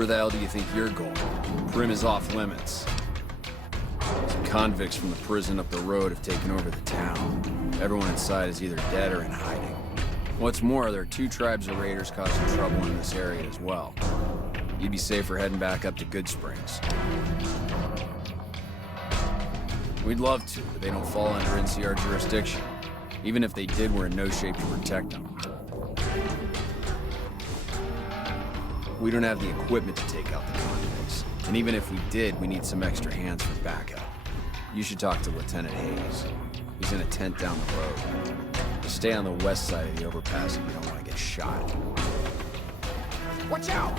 Where the hell do you think you're going? Primm is off limits. Some convicts from the prison up the road have taken over the town. Everyone inside is either dead or in hiding. What's more, there are 2 tribes of raiders causing trouble in this area as well. You'd be safer heading back up to Goodsprings. We'd love to, but they don't fall under NCR jurisdiction. Even if they did, we're in no shape to protect them. We don't have the equipment to take out the convicts. And even if we did, we need some extra hands for backup. You should talk to Lieutenant Hayes. He's in a tent down the road. Just stay on the west side of the overpass if you don't want to get shot. Watch out!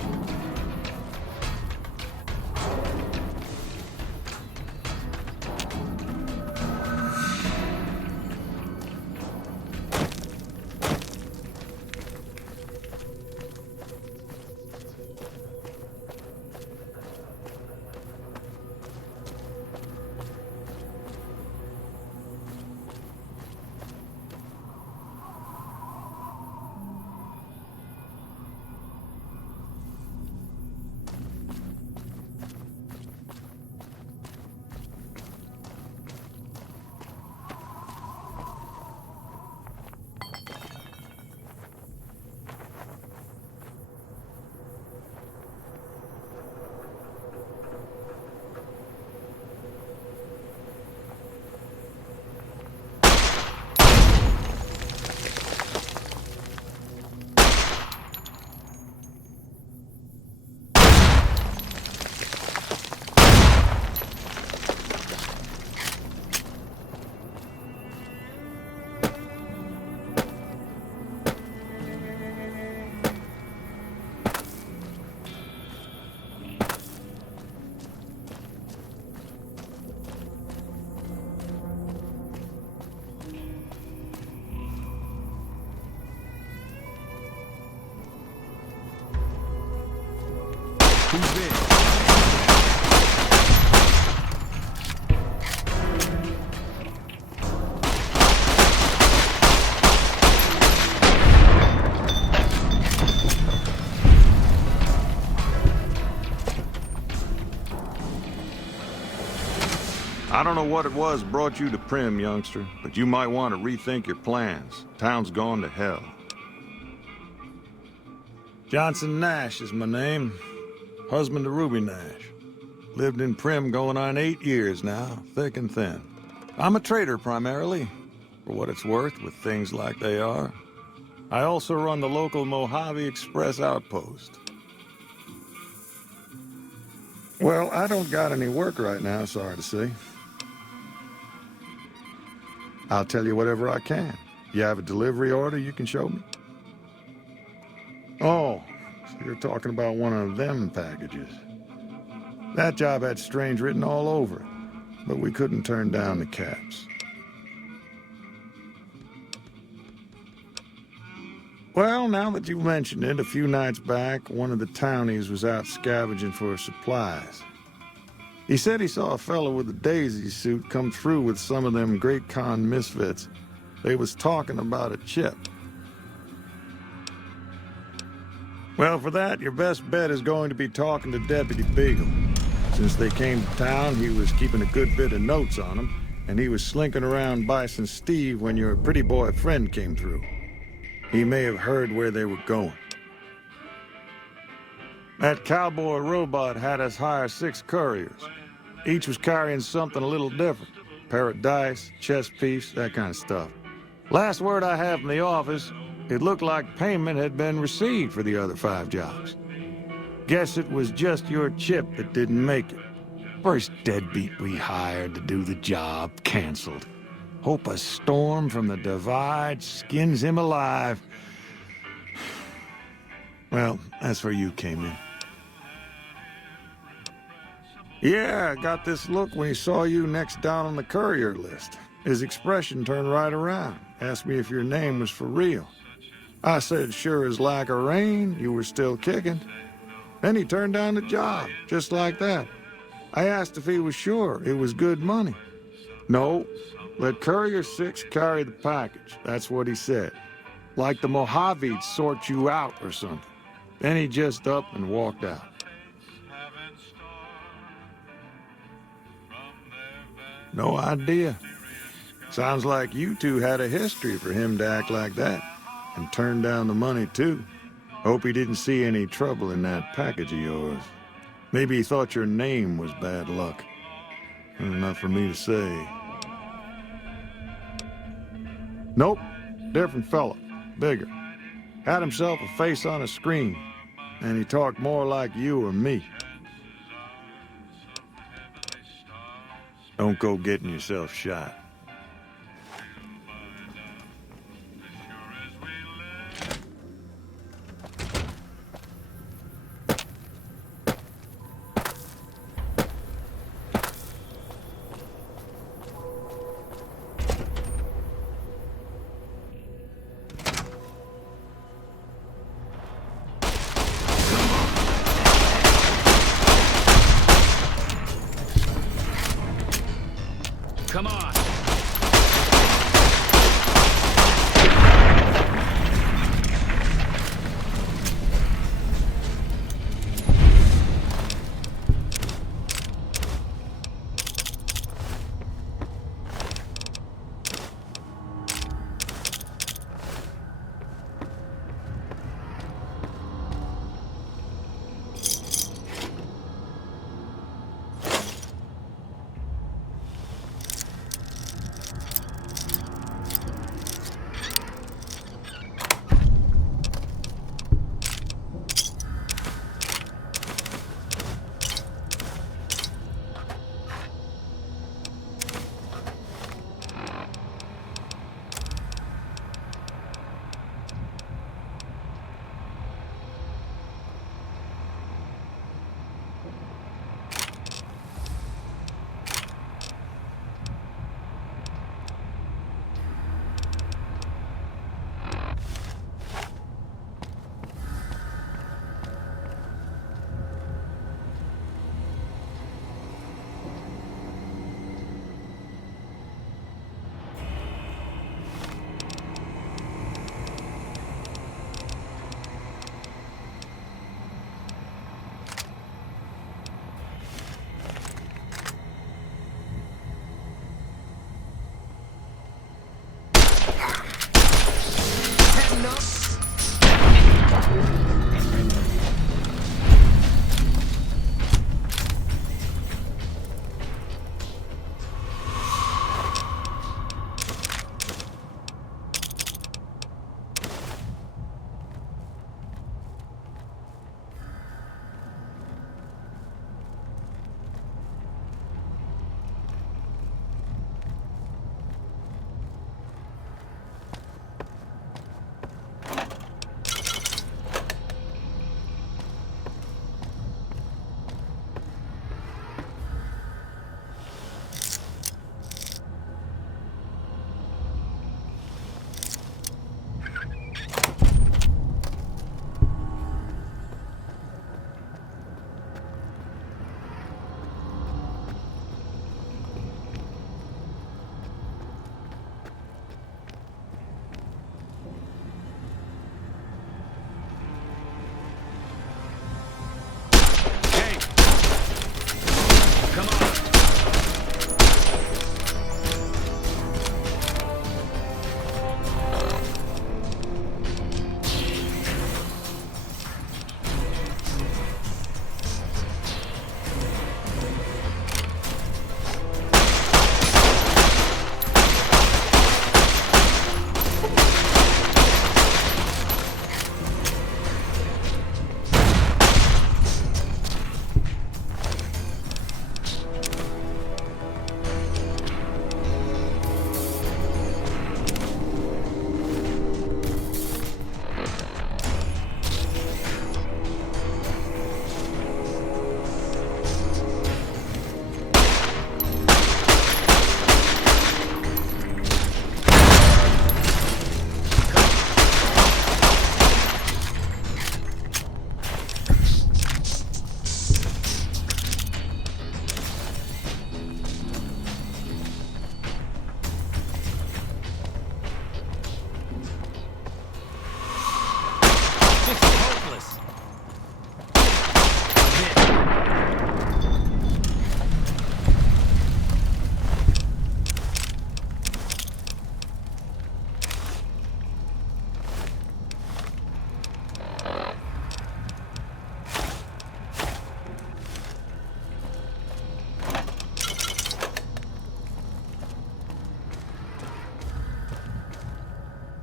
Who's there? I don't know what it was brought you to Primm, youngster, but you might want to rethink your plans. Town's gone to hell. Johnson Nash is my name. Husband to Ruby Nash. Lived in Primm going on 8 years now, thick and thin. I'm a trader primarily, for what it's worth with things like they are. I also run the local Mojave Express outpost. Well, I don't got any work right now, sorry to say. I'll tell you whatever I can. You have a delivery order you can show me? Oh, so you're talking about one of them packages. That job had strange written all over it, but we couldn't turn down the caps. Well, now that you've mentioned it, a few nights back, one of the townies was out scavenging for supplies. He said he saw a fellow with a daisy suit come through with some of them Great Khan misfits. They was talking about a chip. Well, for that, your best bet is going to be talking to Deputy Beagle. Since they came to town, he was keeping a good bit of notes on them, and he was slinking around Bison Steve when your pretty boy friend came through. He may have heard where they were going. That cowboy robot had us hire 6 couriers. Each was carrying something a little different. Pair of dice, chess piece, that kind of stuff. Last word I have from the office, it looked like payment had been received for the other 5 jobs. Guess it was just your chip that didn't make it. First deadbeat we hired to do the job canceled. Hope a storm from the Divide skins him alive. Well, that's where you came in. Yeah, I got this look when he saw you next down on the courier list. His expression turned right around, asked me if your name was for real. I said, sure as lack of rain, you were still kicking. Then he turned down the job, just like that. I asked if he was sure it was good money. No, let Courier 6 carry the package, that's what he said. Like the Mojave'd sort you out or something. Then he just up and walked out. No idea. Sounds like you two had a history for him to act like that. And turn down the money, too. Hope he didn't see any trouble in that package of yours. Maybe he thought your name was bad luck. Not for me to say. Nope. Different fella. Bigger. Had himself a face on a screen. And he talked more like you or me. Don't go getting yourself shot. Come on!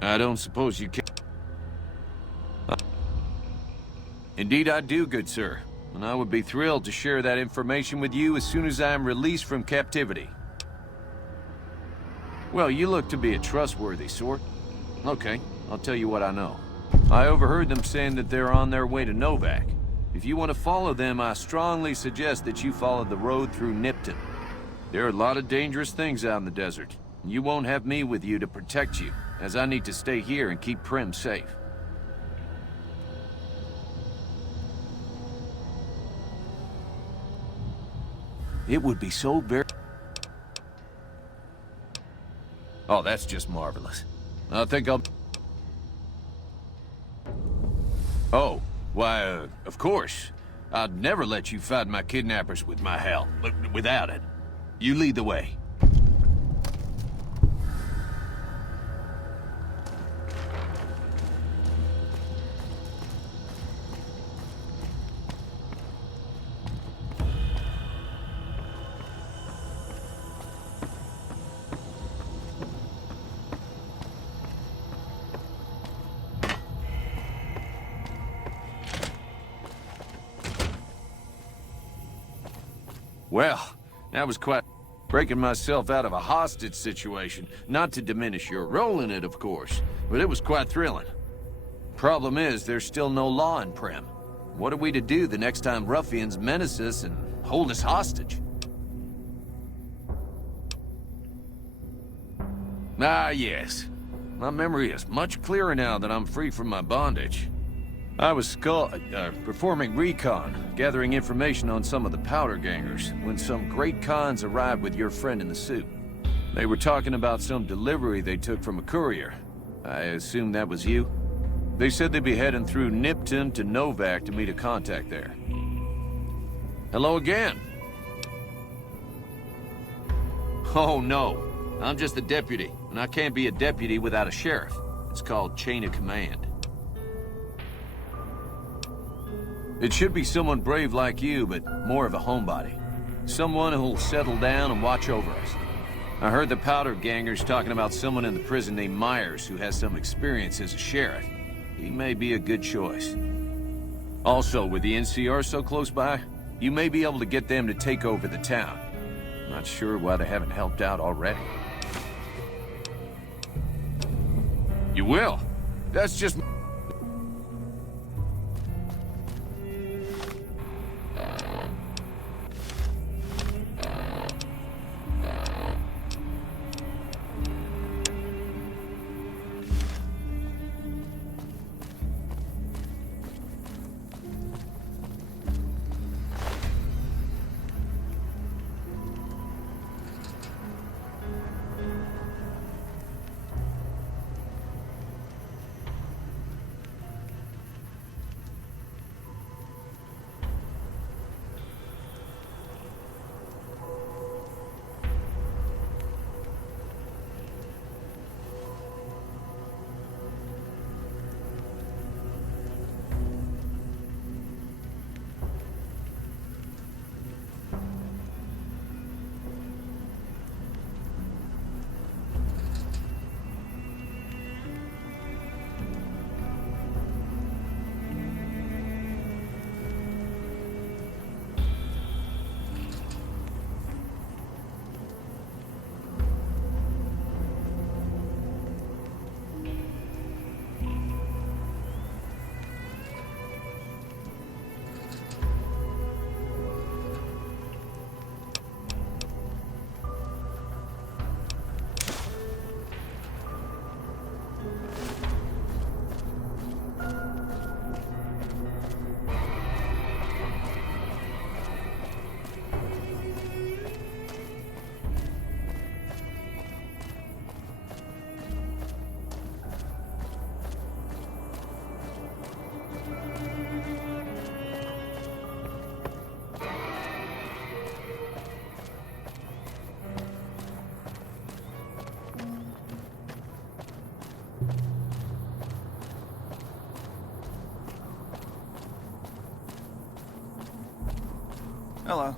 I don't suppose you can. Indeed I do, good sir. And I would be thrilled to share that information with you as soon as I am released from captivity. Well, you look to be a trustworthy sort. Okay, I'll tell you what I know. I overheard them saying that they're on their way to Novak. If you want to follow them, I strongly suggest that you follow the road through Nipton. There are a lot of dangerous things out in the desert. You won't have me with you to protect you, as I need to stay here and keep Primm safe. It would be so very... Oh, that's just marvelous. I think I'll... Oh, why, of course. I'd never let you fight my kidnappers with my help, without it. You lead the way. Well, that was quite breaking myself out of a hostage situation. Not to diminish your role in it, of course, but it was quite thrilling. Problem is, there's still no law in Primm. What are we to do the next time ruffians menace us and hold us hostage? Ah, yes. My memory is much clearer now that I'm free from my bondage. I was performing recon, gathering information on some of the powder gangers, when some great cons arrived with your friend in the suit. They were talking about some delivery they took from a courier. I assume that was you? They said they'd be heading through Nipton to Novak to meet a contact there. Hello again. Oh no, I'm just a deputy, and I can't be a deputy without a sheriff. It's called chain of command. It should be someone brave like you, but more of a homebody. Someone who'll settle down and watch over us. I heard the powder gangers talking about someone in the prison named Myers who has some experience as a sheriff. He may be a good choice. Also, with the NCR so close by, you may be able to get them to take over the town. Not sure why they haven't helped out already. You will? That's just... Hello.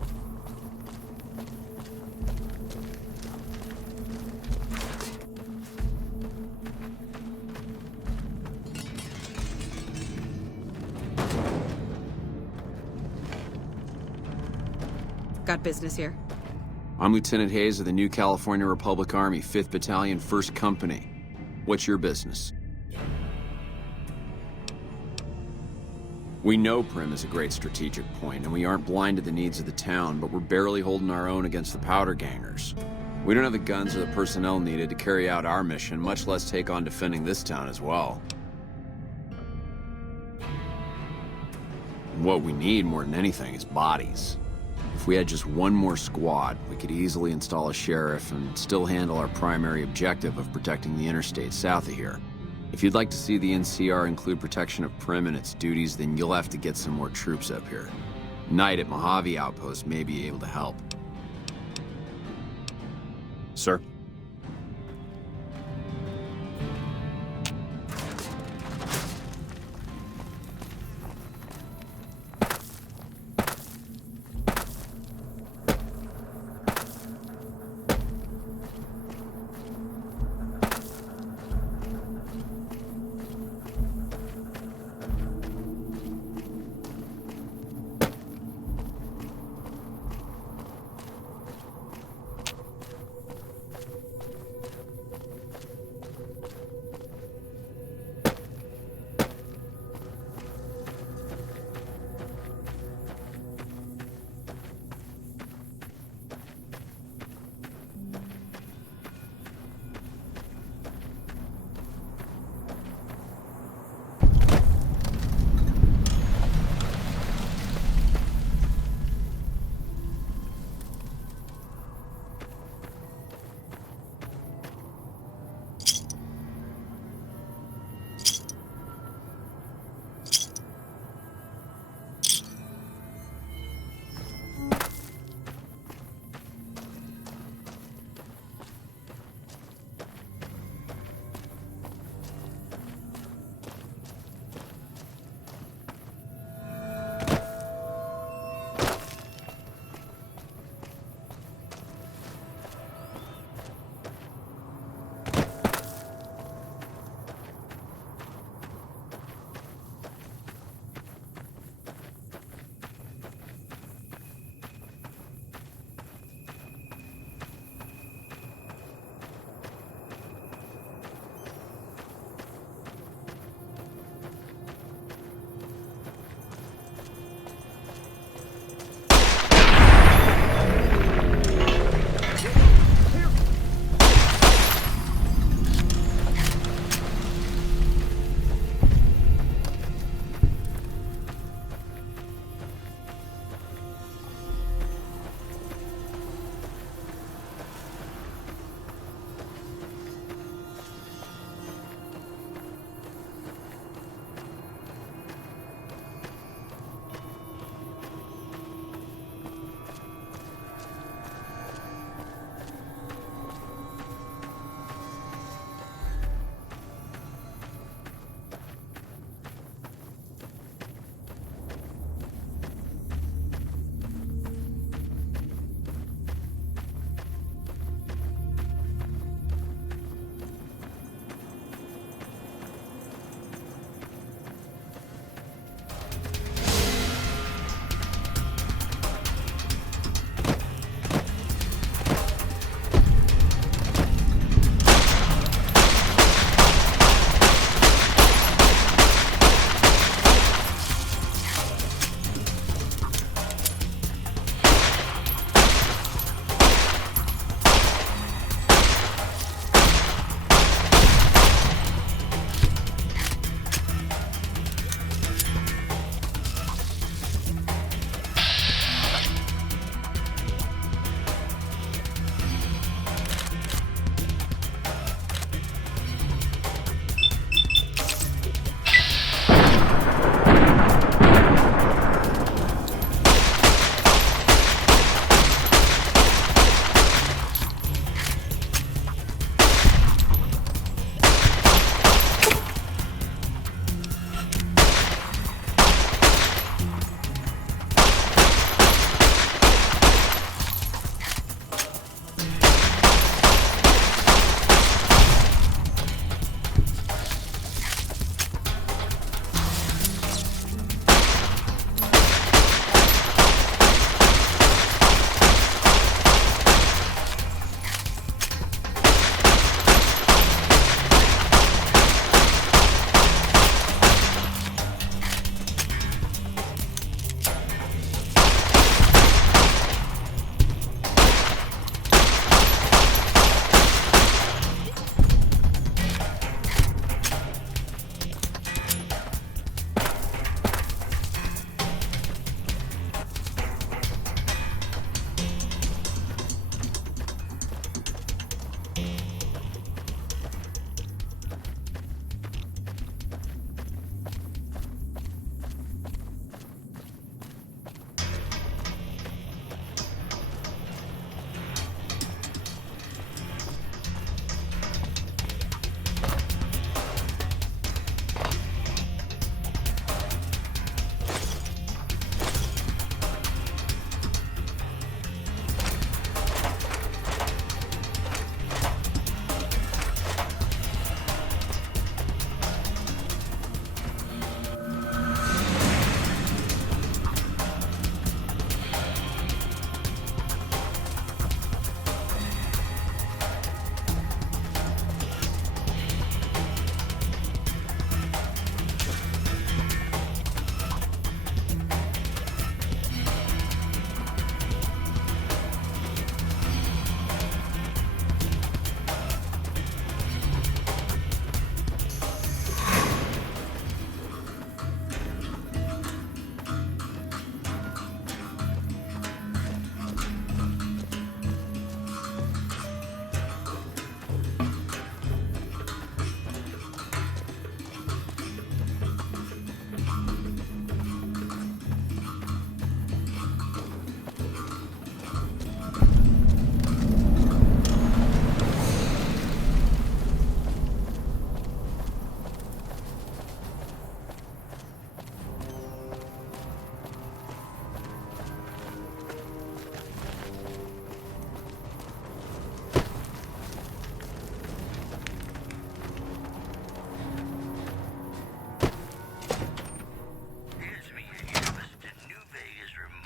got business here. I'm Lieutenant Hayes of the New California Republic Army, 5th Battalion, 1st Company. What's your business? We know Primm is a great strategic point, and we aren't blind to the needs of the town, but we're barely holding our own against the powder gangers. We don't have the guns or the personnel needed to carry out our mission, much less take on defending this town as well. And what we need more than anything is bodies. If we had just one more squad, we could easily install a sheriff and still handle our primary objective of protecting the interstate south of here. If you'd like to see the NCR include protection of Primm and its duties, then you'll have to get some more troops up here. Knight at Mojave Outpost may be able to help. Sir?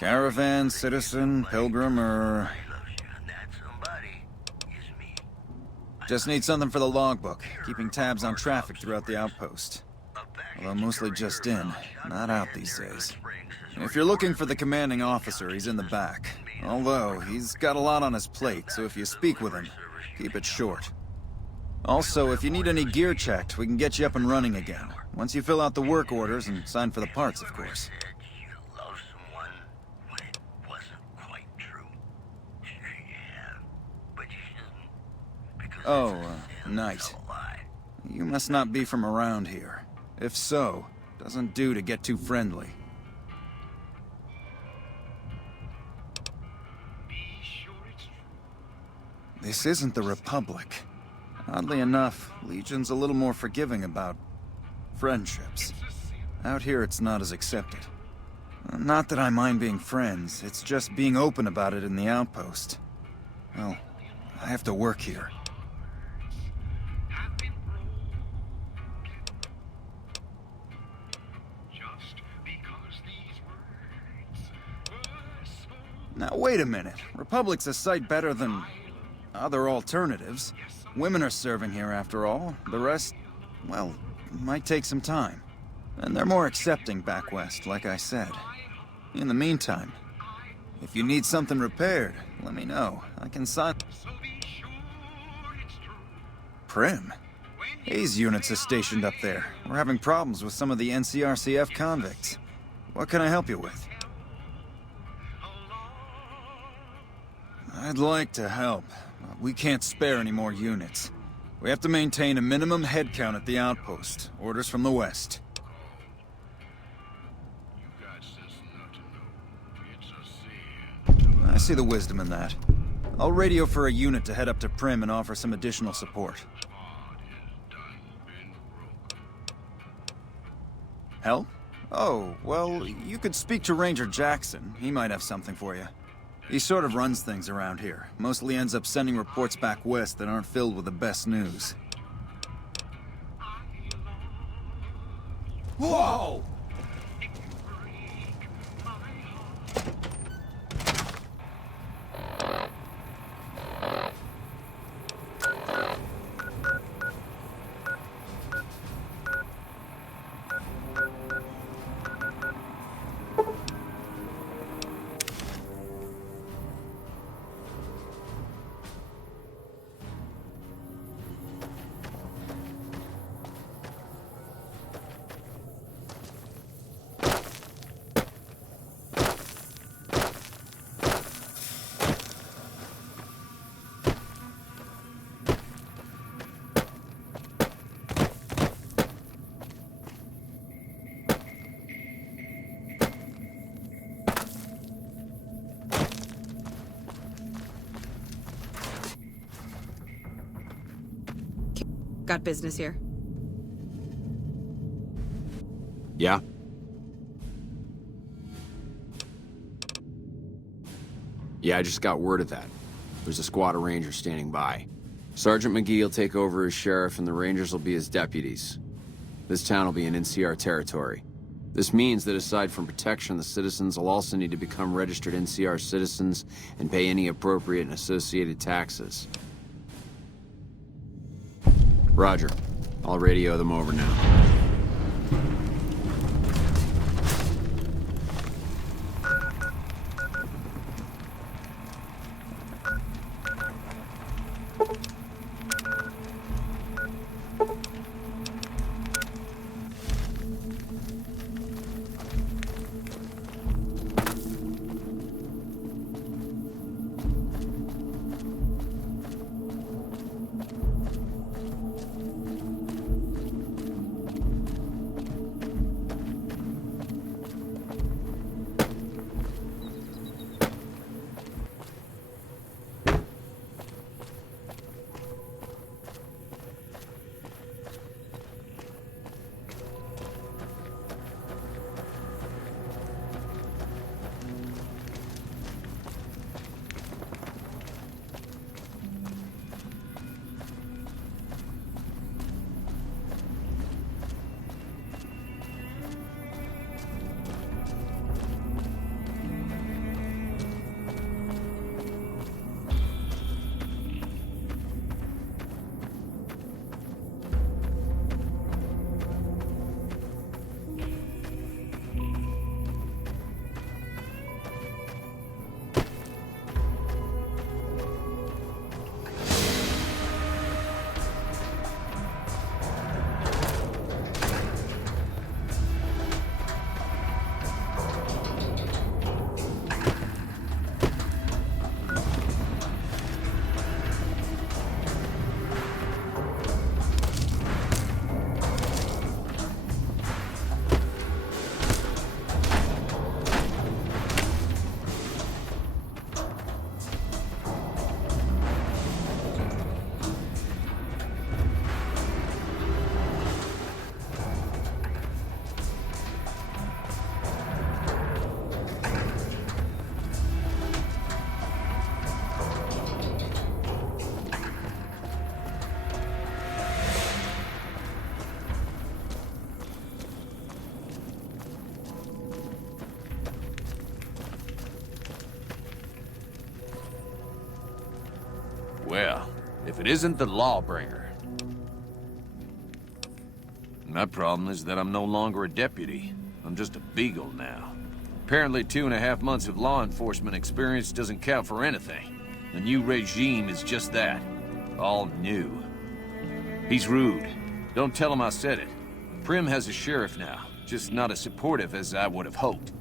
Caravan, citizen, pilgrim, or... Just need something for the logbook, keeping tabs on traffic throughout the outpost. Although mostly just in, not out these days. If you're looking for the commanding officer, he's in the back. Although, he's got a lot on his plate, so if you speak with him, keep it short. Also, if you need any gear checked, we can get you up and running again. Once you fill out the work orders and sign for the parts, of course. Oh, Knight. You must not be from around here. If so, doesn't do to get too friendly. This isn't the Republic. Oddly enough, Legion's a little more forgiving about friendships. Out here, it's not as accepted. Not that I mind being friends, it's just being open about it in the outpost. Well, I have to work here. Now, wait a minute. Republic's a sight better than other alternatives. Women are serving here, after all. The rest, well, might take some time. And they're more accepting back west, like I said. In the meantime, if you need something repaired, let me know. I can sign... Prim? Hayes units are stationed up there. We're having problems with some of the NCRCF convicts. What can I help you with? I'd like to help. We can't spare any more units. We have to maintain a minimum head count at the outpost. Orders from the west. I see the wisdom in that. I'll radio for a unit to head up to Prim and offer some additional support. Help? Oh, well, you could speak to Ranger Jackson. He might have something for you. He sort of runs things around here. Mostly ends up sending reports back west that aren't filled with the best news. Whoa! Got business here. Yeah? Yeah, I just got word of that. There's a squad of Rangers standing by. Sergeant McGee will take over as sheriff and the Rangers will be his deputies. This town will be in NCR territory. This means that aside from protection, the citizens will also need to become registered NCR citizens and pay any appropriate and associated taxes. Roger. I'll radio them over now. Well, if it isn't the Lawbringer. My problem is that I'm no longer a deputy. I'm just a beagle now. Apparently 2.5 months of law enforcement experience doesn't count for anything. The new regime is just that. All new. He's rude. Don't tell him I said it. Primm has a sheriff now, just not as supportive as I would have hoped.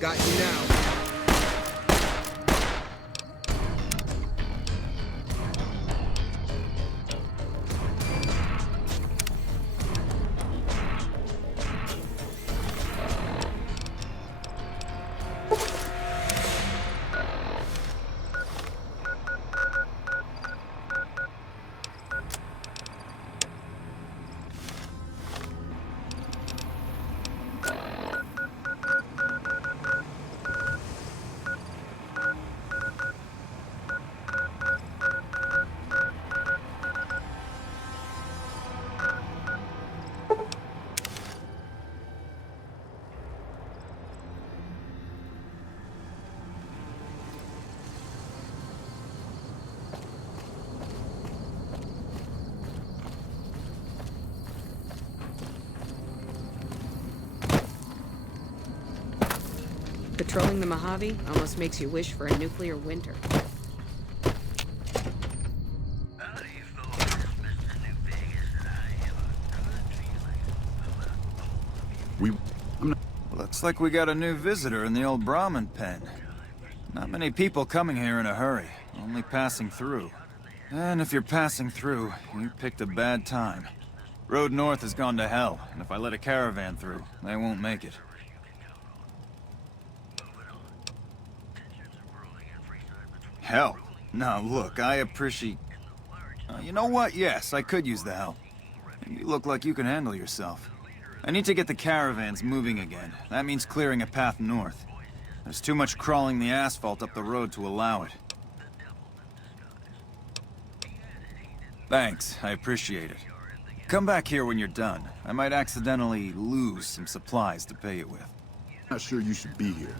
Got you now. Patrolling the Mojave almost makes you wish for a nuclear winter. Looks like we got a new visitor in the old Brahmin pen. Not many people coming here in a hurry, only passing through. And if you're passing through, you picked a bad time. Road north has gone to hell, and if I let a caravan through, they won't make it. Help? Now look, I appreciate... you know what? Yes, I could use the help. You look like you can handle yourself. I need to get the caravans moving again. That means clearing a path north. There's too much crawling the asphalt up the road to allow it. Thanks, I appreciate it. Come back here when you're done. I might accidentally lose some supplies to pay it with. Not sure you should be here.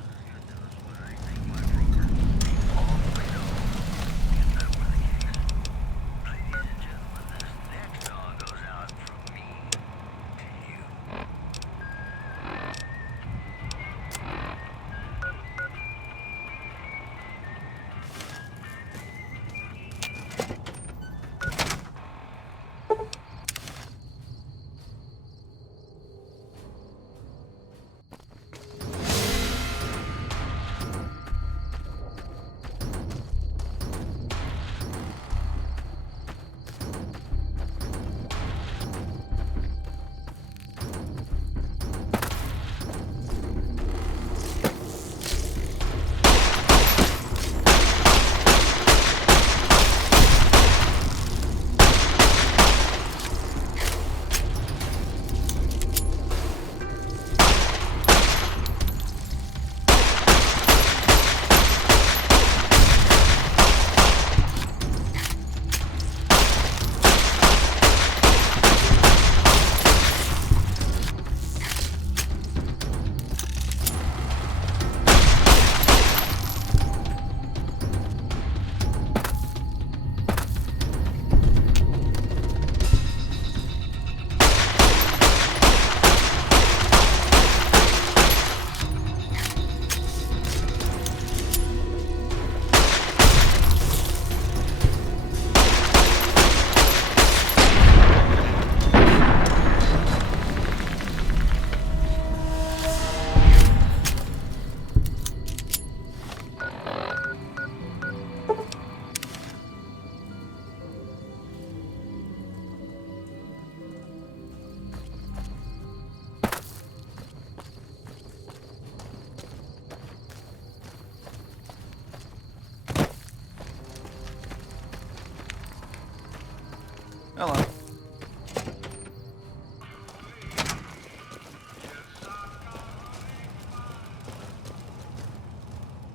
Hello.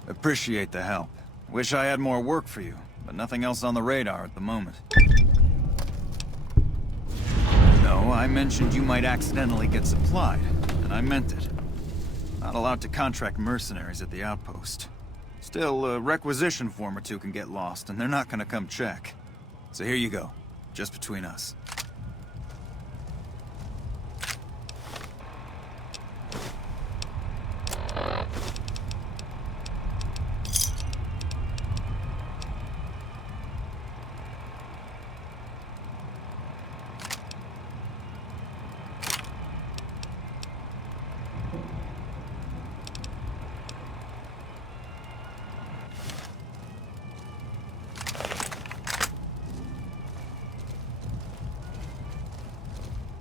Appreciate the help. Wish I had more work for you, but nothing else on the radar at the moment. No, I mentioned you might accidentally get supplied, and I meant it. Not allowed to contract mercenaries at the outpost. Still, a requisition form or two can get lost, and they're not gonna come check. So here you go. Just between us.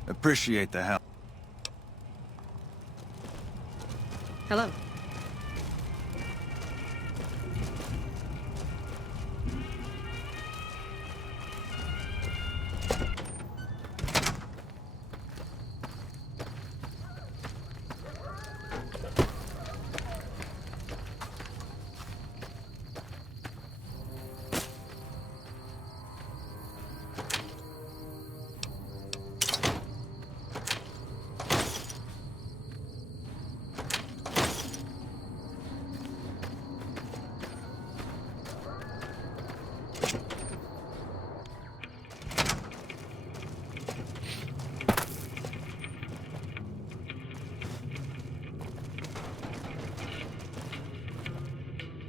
Appreciate the help. Hello.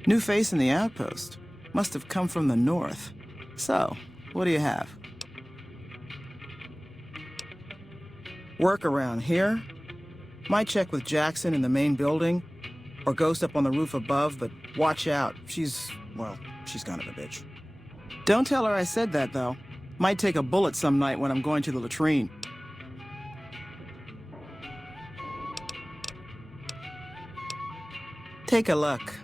New face in the outpost. Must have come from the north. So, what do you have? Work around here? Might check with Jackson in the main building, or Ghost up on the roof above, but watch out. She's kind of a bitch. Don't tell her I said that, though. Might take a bullet some night when I'm going to the latrine. Take a look.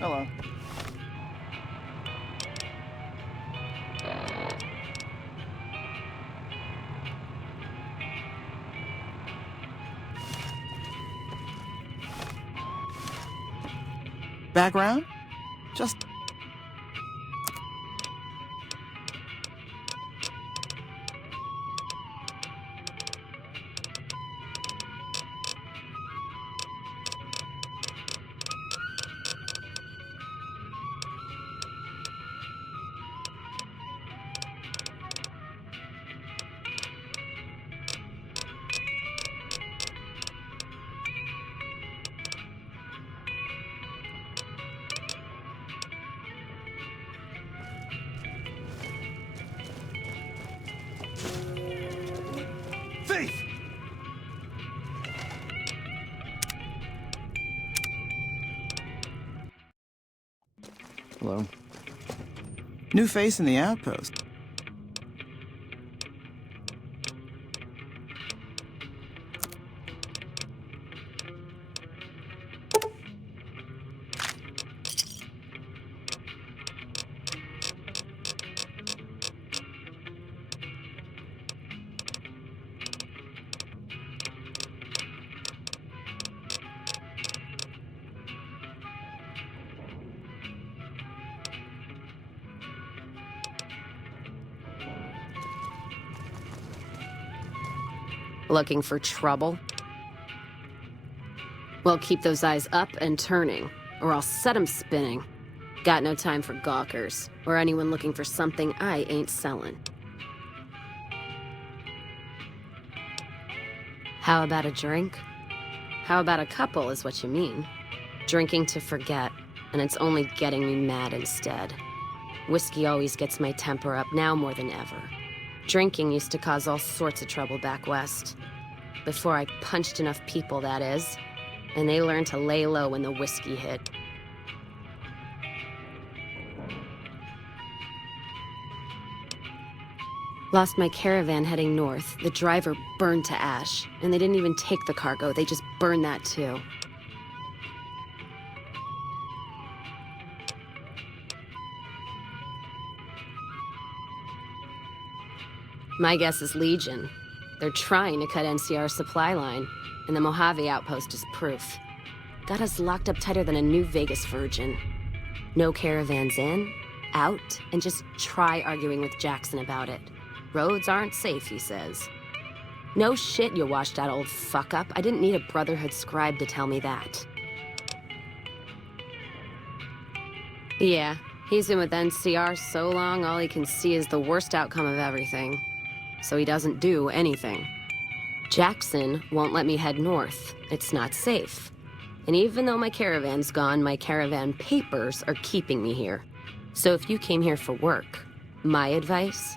Hello. Background? Just... Thief! Hello. New face in the outpost. Looking for trouble? Well, keep those eyes up and turning, or I'll set 'em spinning. Got no time for gawkers, or anyone looking for something I ain't selling. How about a drink? How about a couple is what you mean. Drinking to forget, and it's only getting me mad instead. Whiskey always gets my temper up, now more than ever. Drinking used to cause all sorts of trouble back west. Before I punched enough people, that is. And they learned to lay low when the whiskey hit. Lost my caravan heading north. The driver burned to ash. And they didn't even take the cargo, they just burned that too. My guess is Legion. They're trying to cut NCR's supply line, and the Mojave outpost is proof. Got us locked up tighter than a New Vegas virgin. No caravans in, out, and just try arguing with Jackson about it. Roads aren't safe, he says. No shit, you washed out old fuck-up. I didn't need a Brotherhood scribe to tell me that. Yeah, he's been with NCR so long, all he can see is the worst outcome of everything. So he doesn't do anything. Jackson won't let me head north. It's not safe. And even though my caravan's gone, my caravan papers are keeping me here. So if you came here for work, my advice,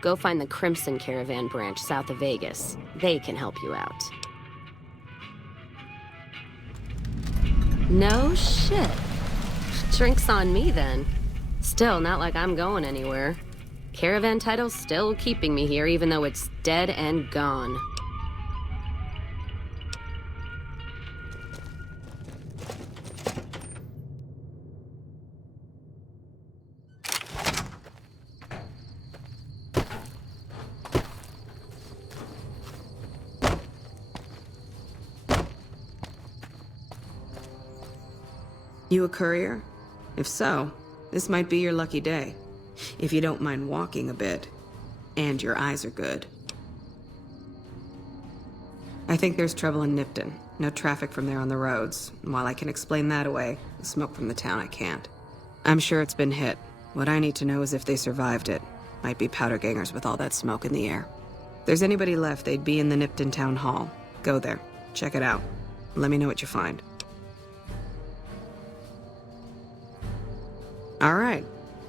go find the Crimson Caravan branch south of Vegas. They can help you out. No shit. Drinks on me then. Still, not like I'm going anywhere. Caravan title's still keeping me here even though it's dead and gone. You a courier? If so, this might be your lucky day. If you don't mind walking a bit. And your eyes are good. I think there's trouble in Nipton. No traffic from there on the roads. And while I can explain that away, the smoke from the town I can't. I'm sure it's been hit. What I need to know is if they survived it. Might be powder gangers with all that smoke in the air. If there's anybody left, they'd be in the Nipton Town Hall. Go there. Check it out. Let me know what you find. All right.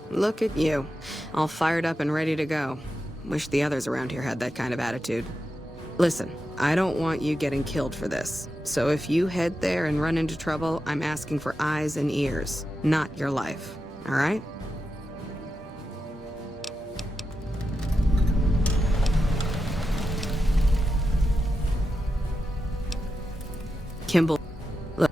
Look at you. All fired up and ready to go. Wish the others around here had that kind of attitude. Listen, I don't want you getting killed for this. So if you head there and run into trouble, I'm asking for eyes and ears, not your life. All right? Kimball. Look.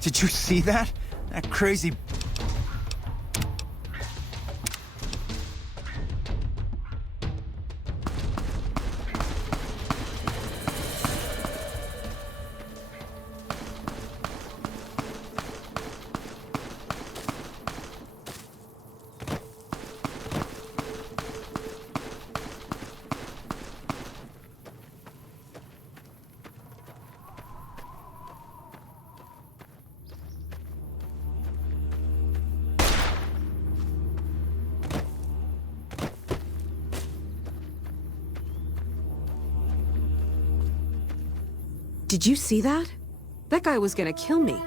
Did you see that? That crazy... Did you see that? That guy was gonna kill me.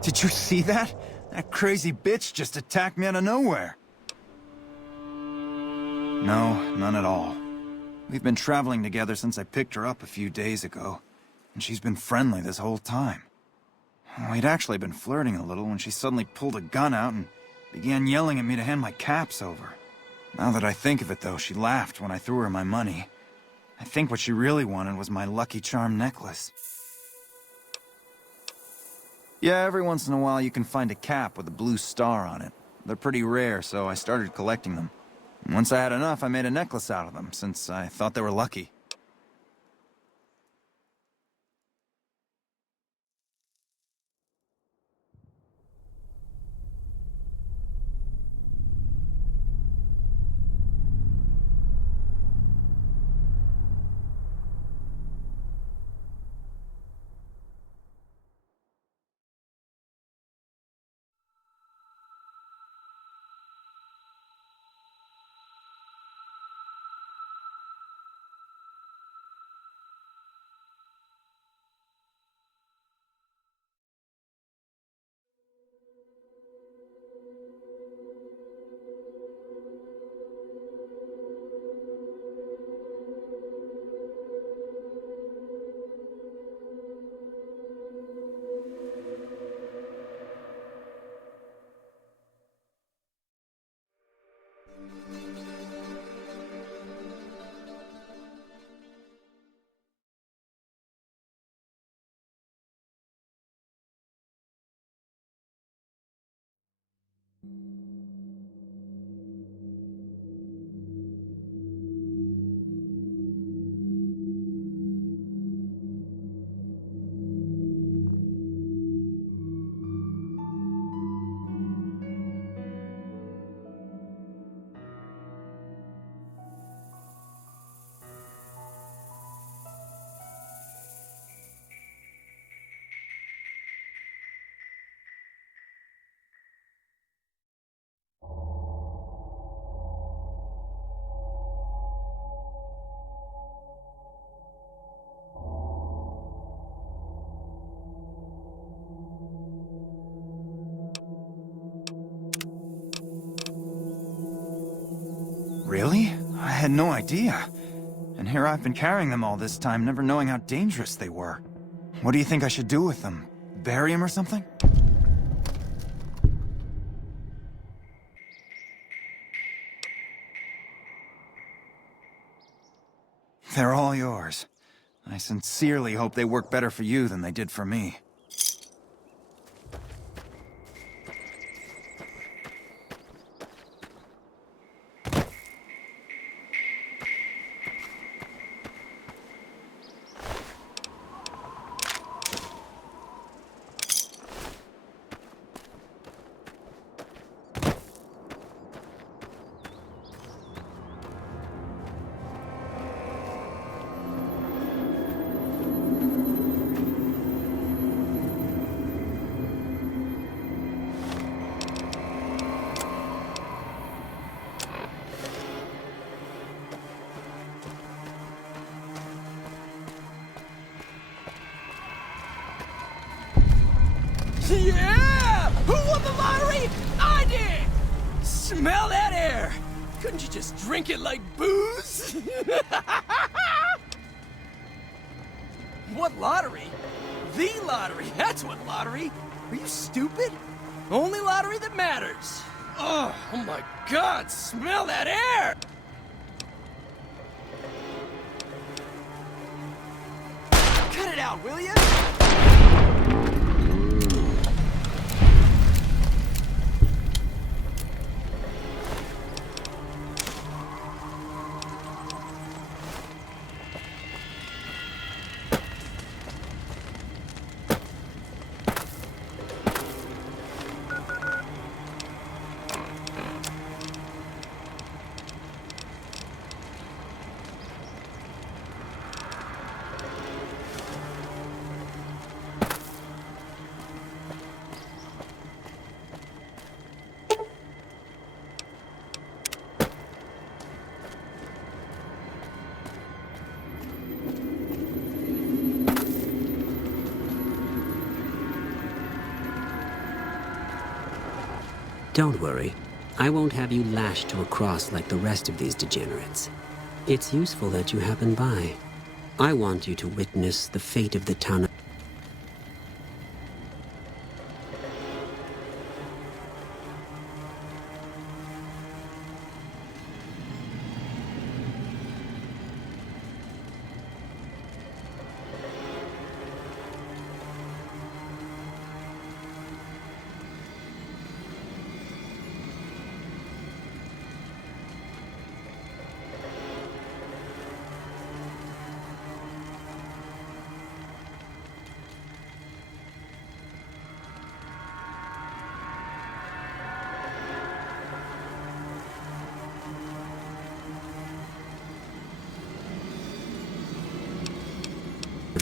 Did you see that? That crazy bitch just attacked me out of nowhere. No, none at all. We've been traveling together since I picked her up a few days ago, and she's been friendly this whole time. We'd actually been flirting a little when she suddenly pulled a gun out and began yelling at me to hand my caps over. Now that I think of it, though, she laughed when I threw her my money. I think what she really wanted was my Lucky Charm necklace. Yeah, every once in a while you can find a cap with a blue star on it. They're pretty rare, so I started collecting them. And once I had enough, I made a necklace out of them, since I thought they were lucky. Really? I had no idea. And here I've been carrying them all this time, never knowing how dangerous they were. What do you think I should do with them? Bury them or something? They're all yours. I sincerely hope they work better for you than they did for me. Yeah! Who won the lottery? I did! Smell that air! Couldn't you just drink it like booze? What lottery? The lottery! That's what lottery! Are you stupid? Only lottery that matters! Oh my god, smell that air! Cut it out, will ya? Don't worry. I won't have you lashed to a cross like the rest of these degenerates. It's useful that you happen by. I want you to witness the fate of the town of...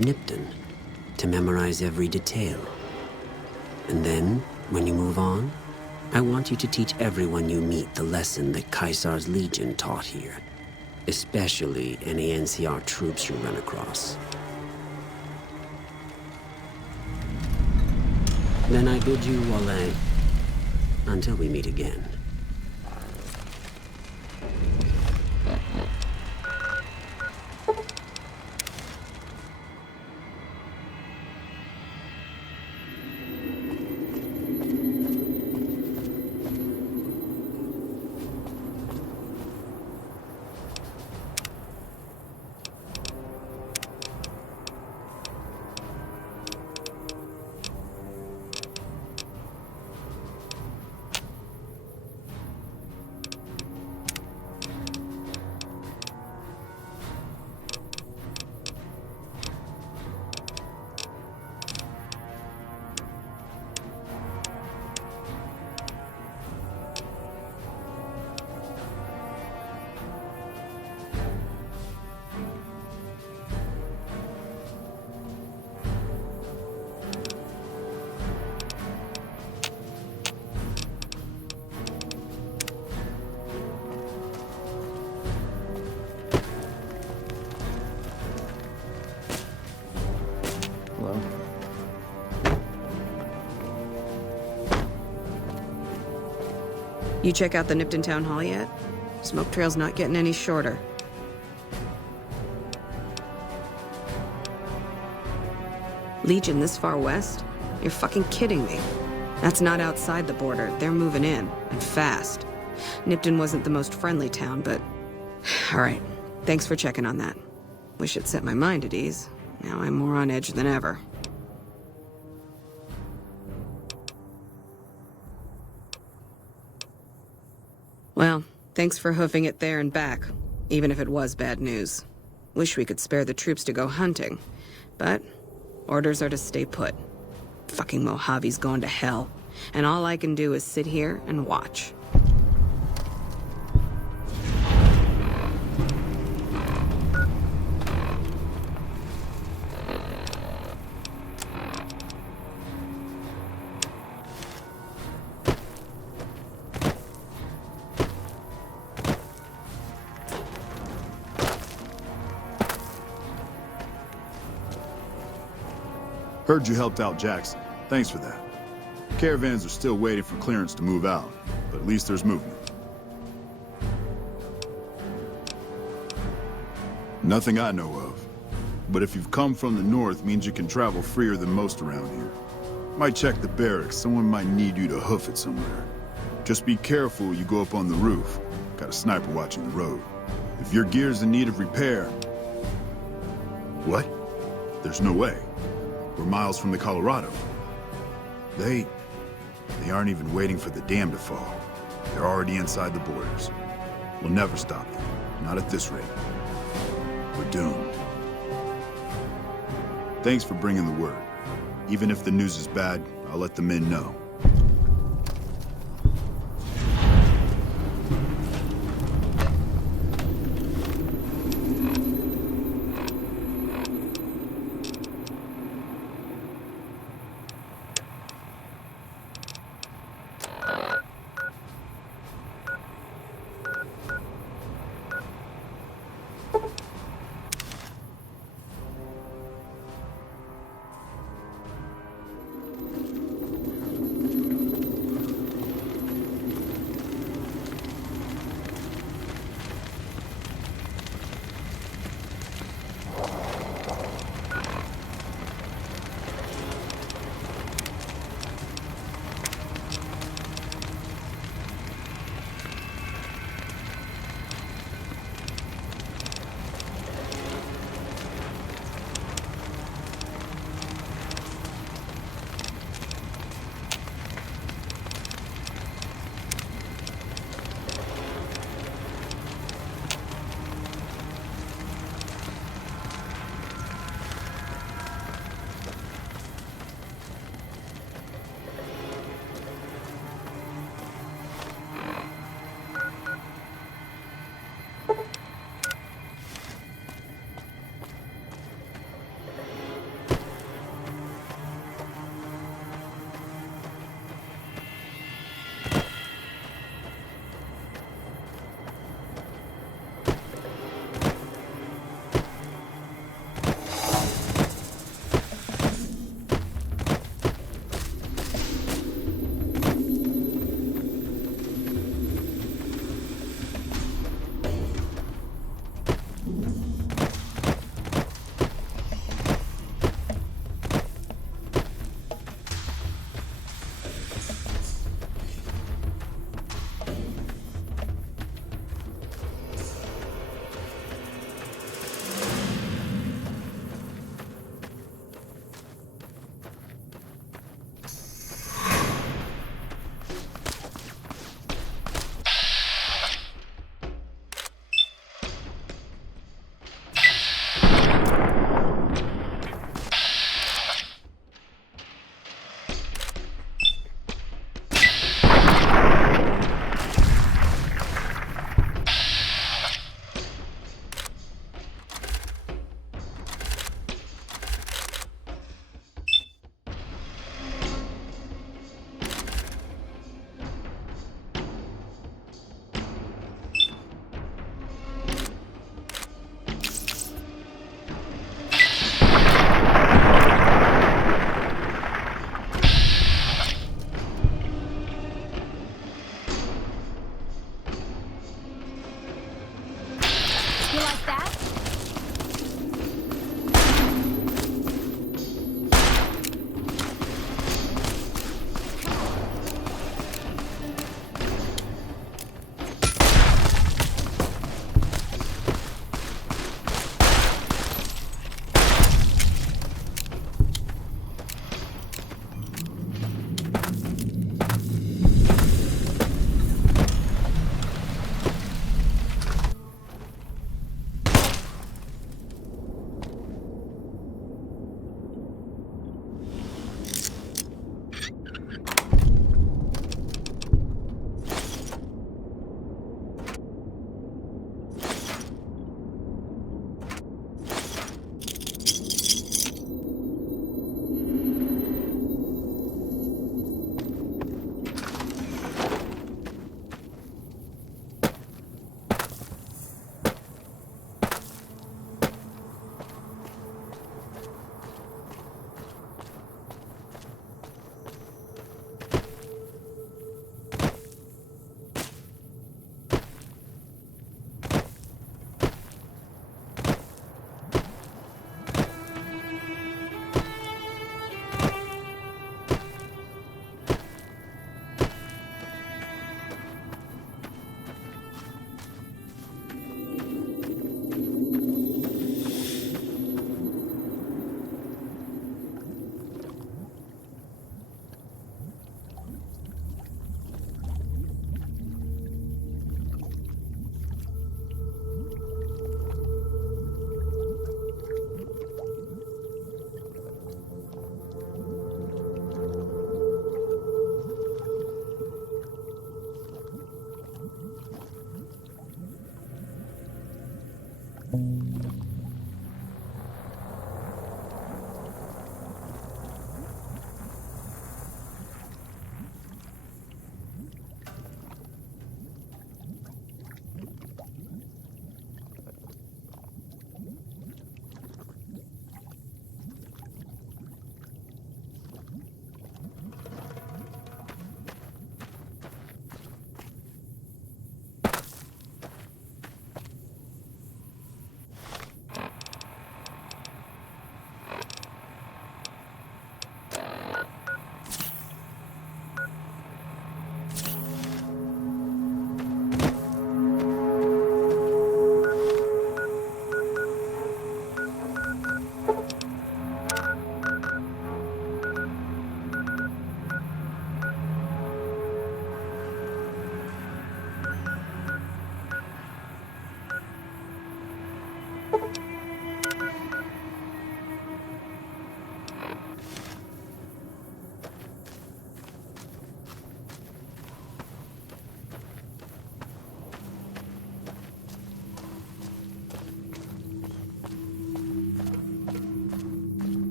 Nipton, to memorize every detail. And then, when you move on, I want you to teach everyone you meet the lesson that Caesar's Legion taught here, especially any NCR troops you run across. Then I bid you Wale, until we meet again. You check out the Nipton Town Hall yet? Smoke trail's not getting any shorter. Legion this far west? You're fucking kidding me. That's not outside the border. They're moving in, and fast. Nipton wasn't the most friendly town, but... Alright, thanks for checking on that. Wish it set my mind at ease. Now I'm more on edge than ever. Well, thanks for hoofing it there and back, even if it was bad news. Wish we could spare the troops to go hunting, but orders are to stay put. Fucking Mojave's going to hell, and all I can do is sit here and watch. Heard you helped out Jackson. Thanks for that. Caravans are still waiting for clearance to move out, but at least there's movement. Nothing I know of. But if you've come from the north, means you can travel freer than most around here. Might check the barracks. Someone might need you to hoof it somewhere. Just be careful you go up on the roof. Got a sniper watching the road. If your gear's in need of repair... What? There's no way. We're miles from the Colorado. They aren't even waiting for the dam to fall. They're already inside the borders. We'll never stop them. Not at this rate. We're doomed. Thanks for bringing the word. Even if the news is bad, I'll let the men know.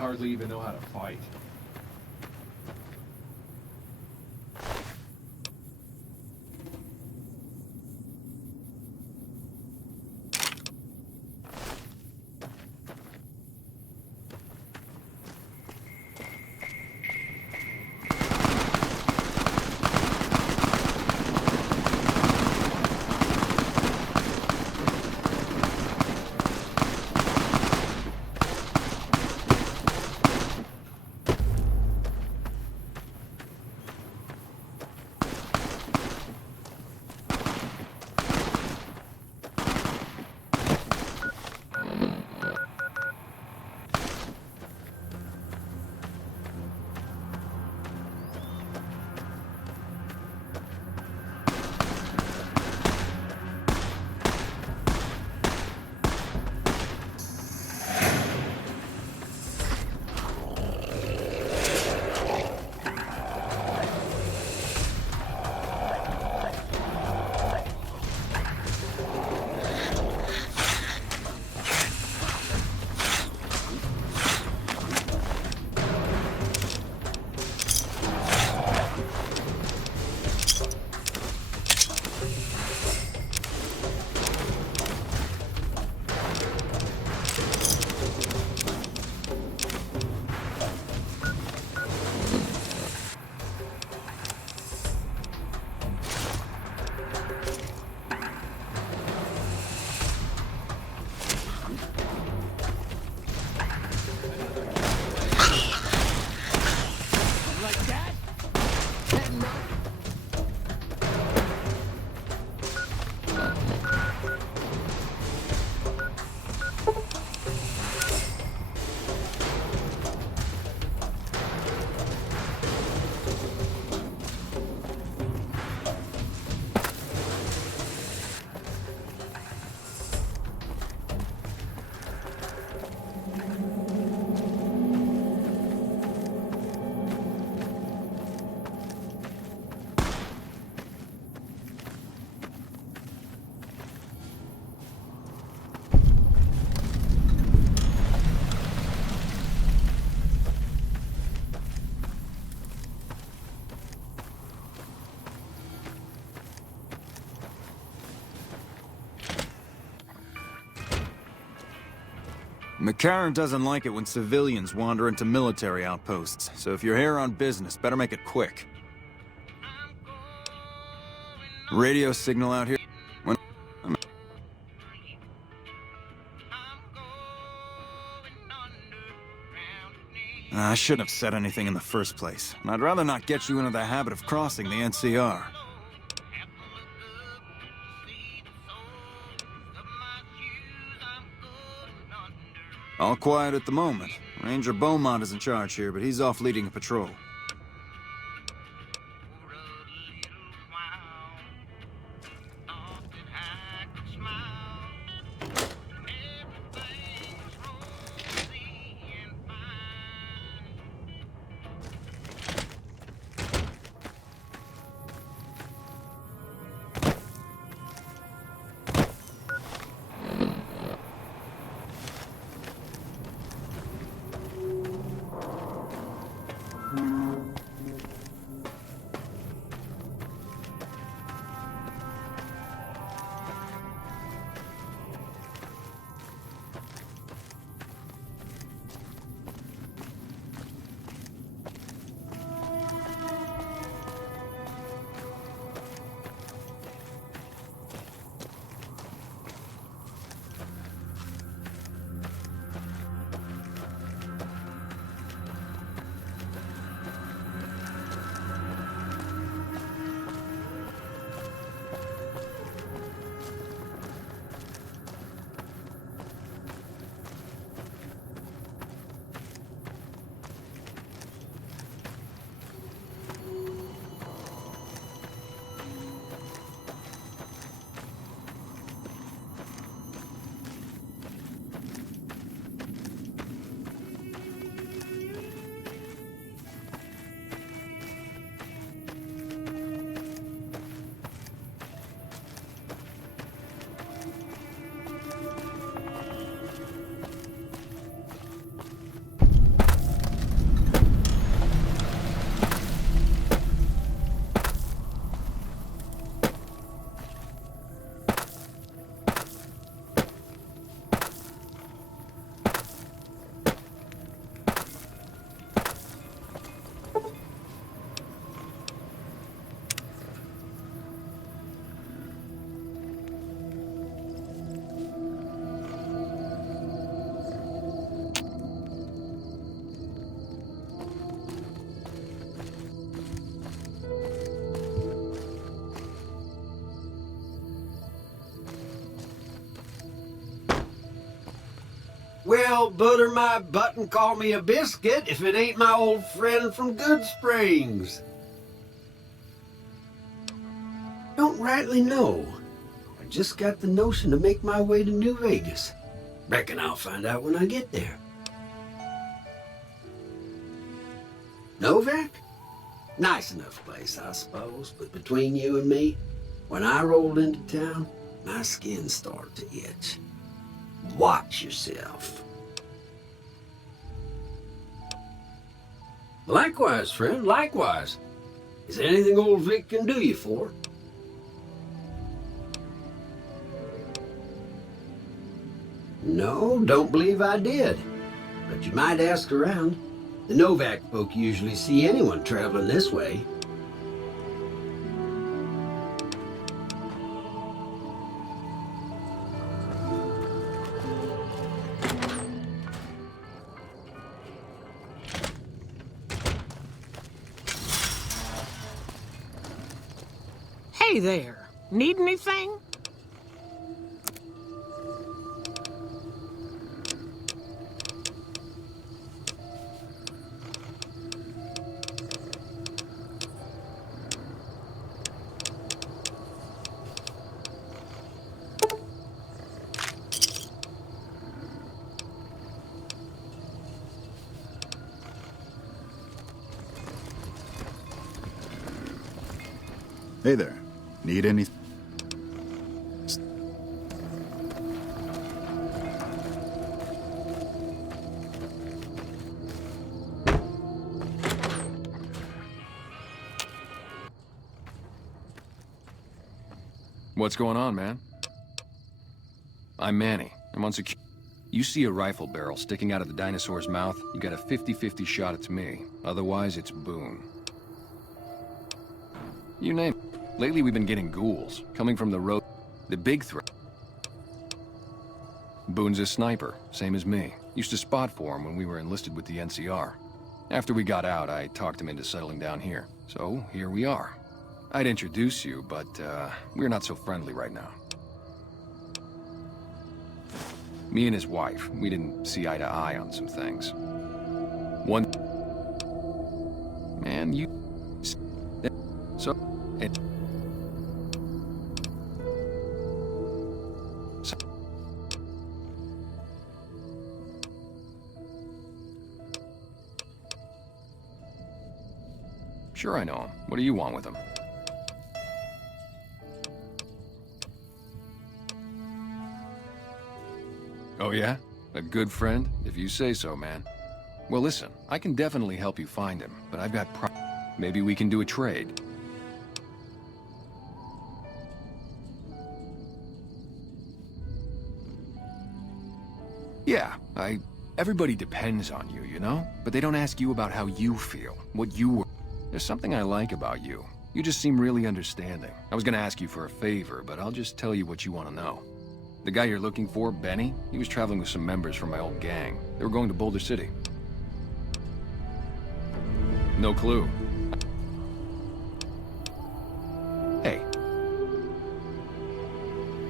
hardly even know how to fight. McCarran doesn't like it when civilians wander into military outposts, so if you're here on business, better make it quick. Radio signal out here. I shouldn't have said anything in the first place. I'd rather not get you into the habit of crossing the NCR. All quiet at the moment. Ranger Beaumont is in charge here, but he's off leading a patrol. Well, butter my butt and call me a biscuit if it ain't my old friend from Good Springs. Don't rightly know. I just got the notion to make my way to New Vegas. Reckon I'll find out when I get there. Novak? Nice enough place, I suppose, but between you and me, when I rolled into town, my skin started to itch. Watch yourself. Likewise, friend, likewise. Is there anything old Vic can do you for? No, don't believe I did. But you might ask around. The Novak folk usually see anyone traveling this way. Hey there. Need anything? Hey there. Need anything? What's going on, man? I'm Manny. I'm on security. You see a rifle barrel sticking out of the dinosaur's mouth, you got a 50-50 shot it's me. Otherwise, it's Boone. You name it. Lately, we've been getting ghouls, coming from the road. The big threat. Boone's a sniper, same as me. Used to spot for him when we were enlisted with the NCR. After we got out, I talked him into settling down here. So, here we are. I'd introduce you, but, we're not so friendly right now. Me and his wife, we didn't see eye to eye on some things. Man, you... So... Sure I know him. What do you want with him? Oh yeah? A good friend? If you say so, man. Well listen, I can definitely help you find him, but I've got maybe we can do a trade. Yeah, everybody depends on you, you know? But they don't ask you about how you feel, what you were. There's something I like about you. You just seem really understanding. I was gonna ask you for a favor, but I'll just tell you what you want to know. The guy you're looking for, Benny, he was traveling with some members from my old gang. They were going to Boulder City. No clue. Hey.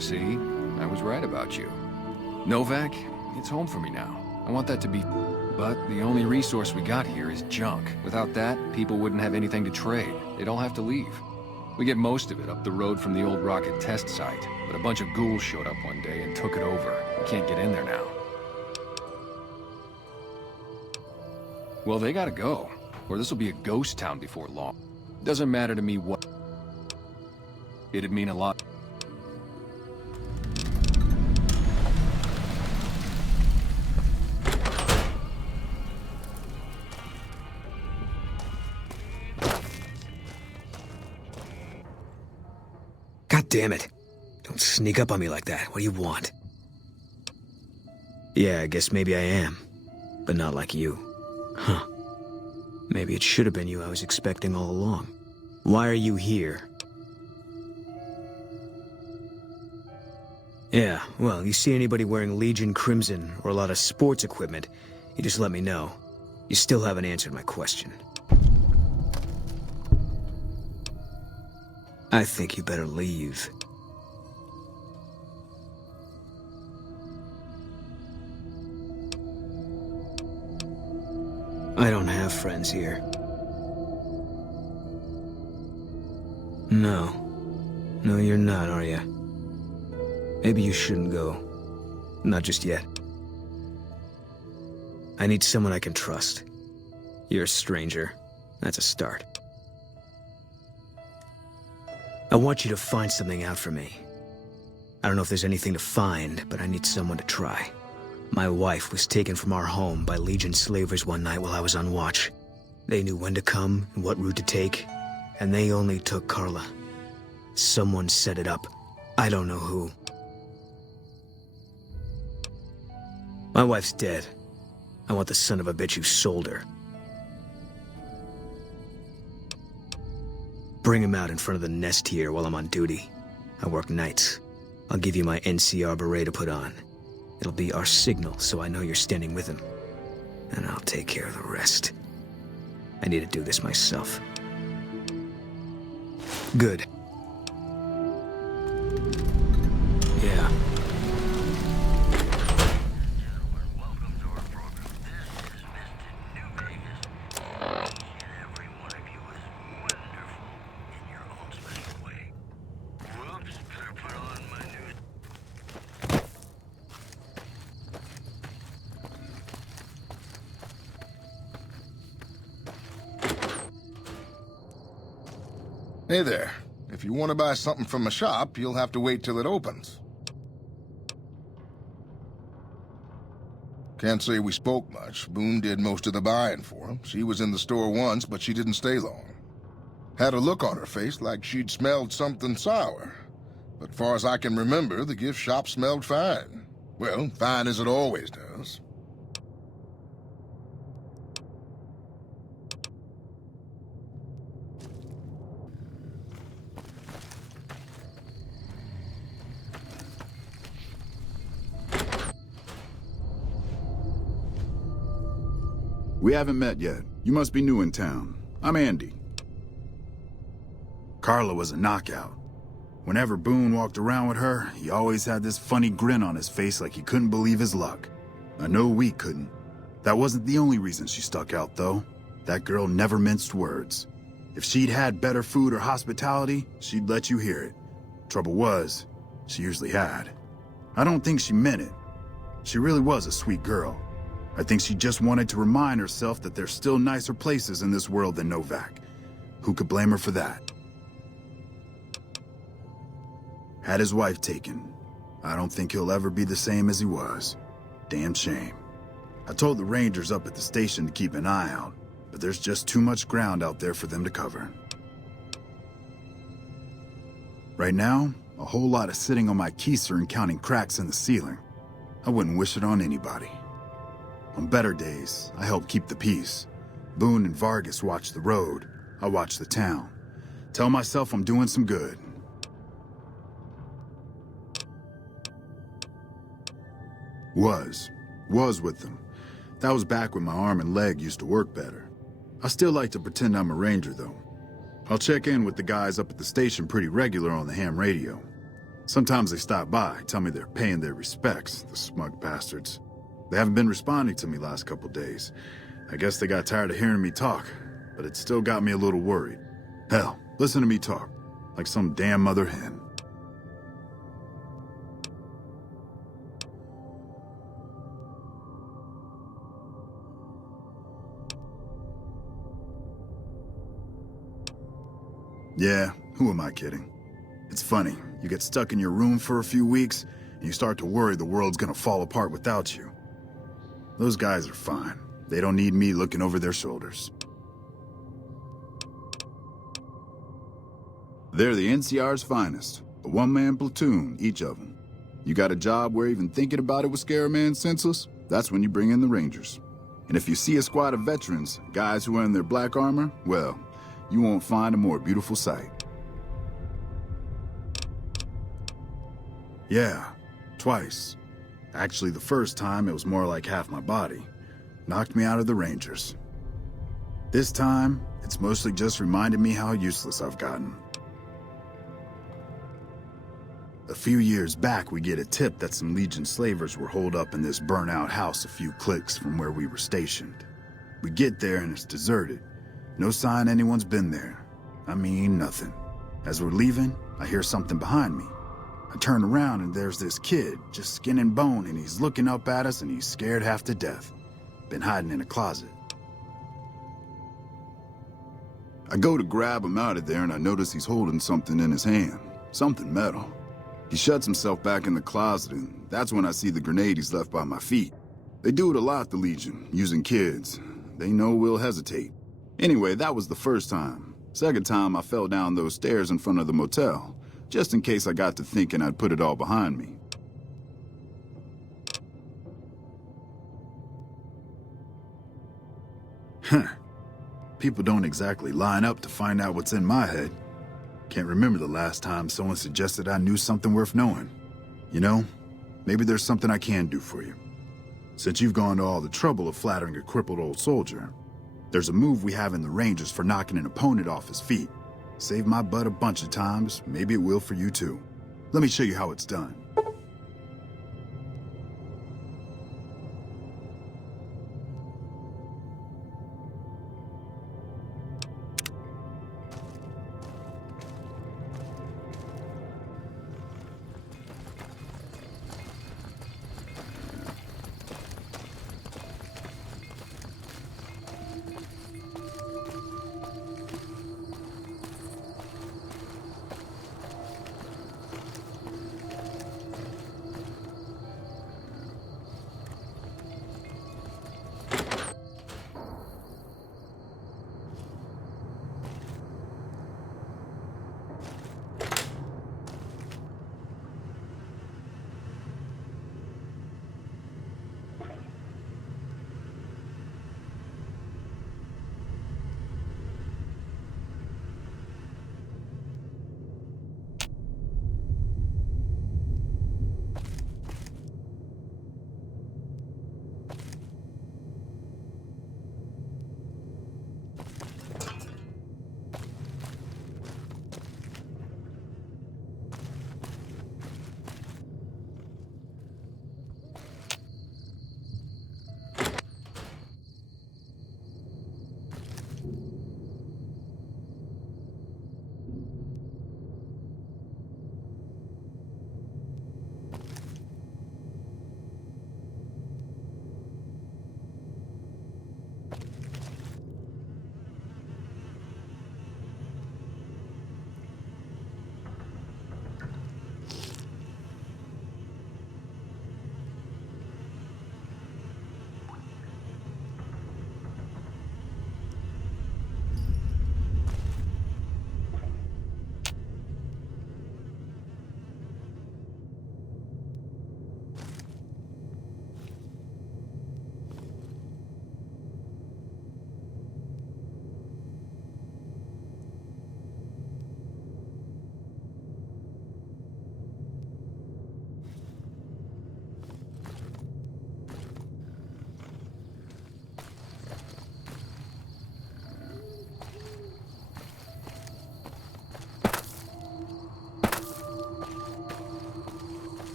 See? I was right about you. Novak, it's home for me now. I want that to be... But the only resource we got here is junk. Without that, people wouldn't have anything to trade. They'd all have to leave. We get most of it up the road from the old rocket test site, but a bunch of ghouls showed up one day and took it over. We can't get in there now. Well, they gotta go, or this will be a ghost town before long. Doesn't matter to me what... It'd mean a lot. God damn it. Don't sneak up on me like that. What do you want? Yeah, I guess maybe I am. But not like you. Huh. Maybe it should have been you I was expecting all along. Why are you here? Yeah, well, you see anybody wearing Legion Crimson or a lot of sports equipment, you just let me know. You still haven't answered my question. I think you better leave. I don't have friends here. No. No, you're not, are you? Maybe you shouldn't go. Not just yet. I need someone I can trust. You're a stranger. That's a start. I want you to find something out for me. I don't know if there's anything to find, but I need someone to try. My wife was taken from our home by Legion slavers one night while I was on watch. They knew when to come and what route to take, and they only took Carla. Someone set it up. I don't know who. My wife's dead. I want the son of a bitch who sold her. Bring him out in front of the nest here while I'm on duty. I work nights. I'll give you my NCR beret to put on. It'll be our signal so I know you're standing with him. And I'll take care of the rest. I need to do this myself. Good. Yeah. Hey there. If you want to buy something from a shop, you'll have to wait till it opens. Can't say we spoke much. Boone did most of the buying for him. She was in the store once, but she didn't stay long. Had a look on her face like she'd smelled something sour. But far as I can remember, the gift shop smelled fine. Well, fine as it always does. We haven't met yet. You must be new in town. I'm Andy. Carla was a knockout. Whenever Boone walked around with her, he always had this funny grin on his face like he couldn't believe his luck. I know we couldn't. That wasn't the only reason she stuck out, though. That girl never minced words. If she'd had better food or hospitality, she'd let you hear it. Trouble was, she usually had. I don't think she meant it. She really was a sweet girl. I think she just wanted to remind herself that there's still nicer places in this world than Novak. Who could blame her for that? Had his wife taken. I don't think he'll ever be the same as he was. Damn shame. I told the Rangers up at the station to keep an eye out, but there's just too much ground out there for them to cover. Right now, a whole lot of sitting on my keister and counting cracks in the ceiling. I wouldn't wish it on anybody. On better days, I help keep the peace. Boone and Vargas watch the road. I watch the town. Tell myself I'm doing some good. Was with them. That was back when my arm and leg used to work better. I still like to pretend I'm a ranger, though. I'll check in with the guys up at the station pretty regular on the ham radio. Sometimes they stop by, tell me they're paying their respects, the smug bastards. They haven't been responding to me last couple days. I guess they got tired of hearing me talk, but it still got me a little worried. Hell, listen to me talk, like some damn mother hen. Yeah, who am I kidding? It's funny, you get stuck in your room for a few weeks, and you start to worry the world's gonna fall apart without you. Those guys are fine. They don't need me looking over their shoulders. They're the NCR's finest. A one-man platoon, each of them. You got a job where even thinking about it would scare a man senseless? That's when you bring in the Rangers. And if you see a squad of veterans, guys who are in their black armor, well, you won't find a more beautiful sight. Yeah, twice. Actually, the first time, it was more like half my body. Knocked me out of the Rangers. This time, it's mostly just reminded me how useless I've gotten. A few years back, we get a tip that some Legion slavers were holed up in this burnt-out house a few clicks from where we were stationed. We get there and it's deserted. No sign anyone's been there. I mean, nothing. As we're leaving, I hear something behind me. I turn around and there's this kid, just skin and bone, and he's looking up at us and he's scared half to death. Been hiding in a closet. I go to grab him out of there and I notice he's holding something in his hand. Something metal. He shuts himself back in the closet and that's when I see the grenade he's left by my feet. They do it a lot, the Legion, using kids. They know we'll hesitate. Anyway, that was the first time. Second time, I fell down those stairs in front of the motel, just in case I got to thinking I'd put it all behind me. Huh. People don't exactly line up to find out what's in my head. Can't remember the last time someone suggested I knew something worth knowing. You know, maybe there's something I can do for you. Since you've gone to all the trouble of flattering a crippled old soldier, there's a move we have in the Rangers for knocking an opponent off his feet. Saved my butt a bunch of times, maybe it will for you too. Let me show you how it's done.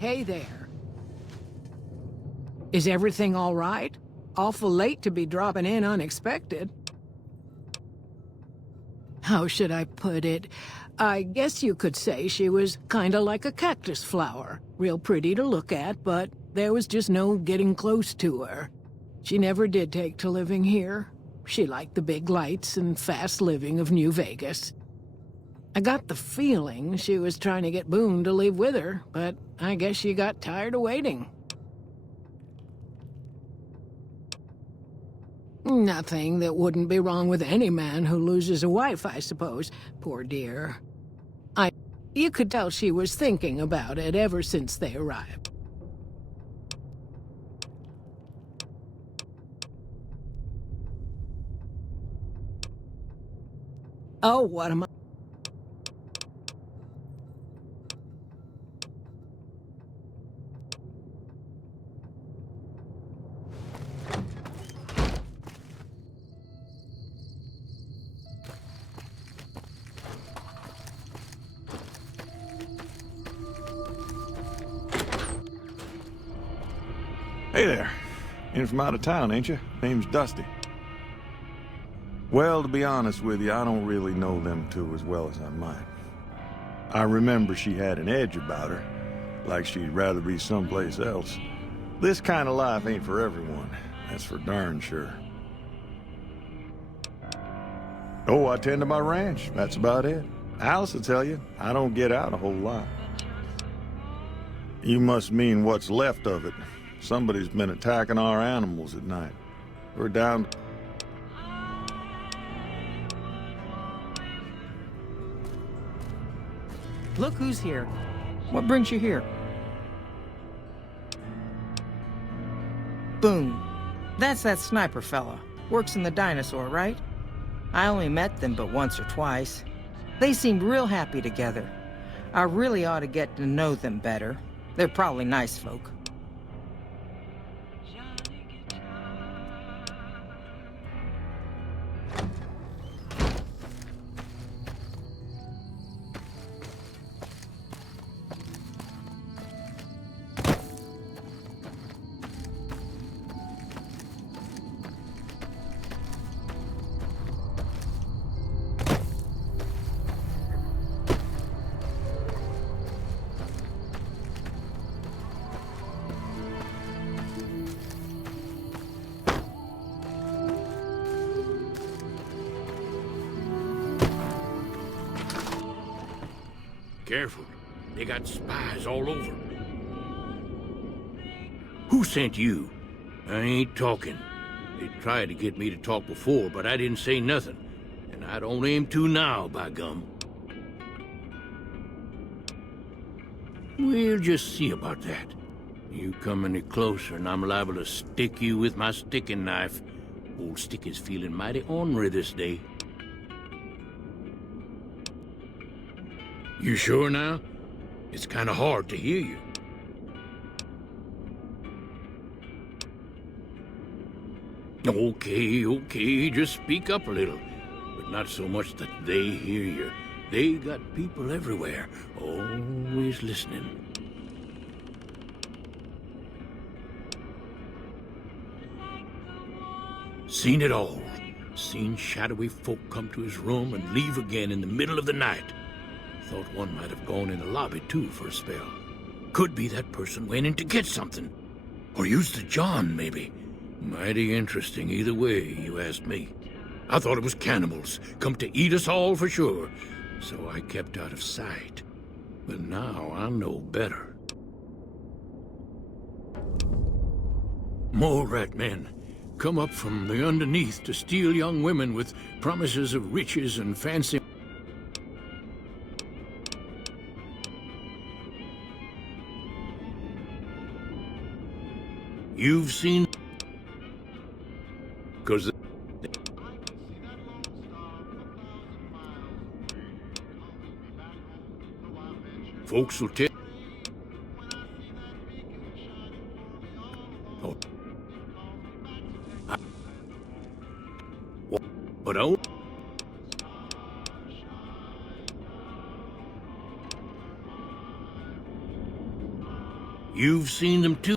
Hey there. Is everything all right? Awful late to be dropping in unexpected. How should I put it? I guess you could say she was kinda like a cactus flower. Real pretty to look at, but there was just no getting close to her. She never did take to living here. She liked the big lights and fast living of New Vegas. I got the feeling she was trying to get Boone to leave with her, but I guess she got tired of waiting. Nothing that wouldn't be wrong with any man who loses a wife, I suppose. Poor dear. You could tell she was thinking about it ever since they arrived. Oh, what am I... Hey there. In from out of town, ain't you? Name's Dusty. Well, to be honest with you, I don't really know them two as well as I might. I remember she had an edge about her, like she'd rather be someplace else. This kind of life ain't for everyone, that's for darn sure. Oh, I tend to my ranch, that's about it. Alice will tell you, I don't get out a whole lot. You must mean what's left of it. Somebody's been attacking our animals at night. We're down... Look who's here. What brings you here? Boone. That's that sniper fella. Works in the dinosaur, right? I only met them but once or twice. They seemed real happy together. I really ought to get to know them better. They're probably nice folk. Careful. They got spies all over. Who sent you? I ain't talking. They tried to get me to talk before, but I didn't say nothing. And I don't aim to now, by gum. We'll just see about that. You come any closer and I'm liable to stick you with my sticking knife. Old Stick is feeling mighty ornery this day. You sure now? It's kind of hard to hear you. Okay, just speak up a little. But not so much that they hear you. They got people everywhere, always listening. Seen it all. Seen shadowy folk come to his room and leave again in the middle of the night. Thought one might have gone in the lobby, too, for a spell. Could be that person went in to get something. Or used the John, maybe. Mighty interesting either way, you asked me. I thought it was cannibals, come to eat us all for sure. So I kept out of sight. But now I know better. Mole rat men come up from the underneath to steal young women with promises of riches and fancy... You've seen... 'Cause... Folks will tell... Oh. But oh... You've seen them too.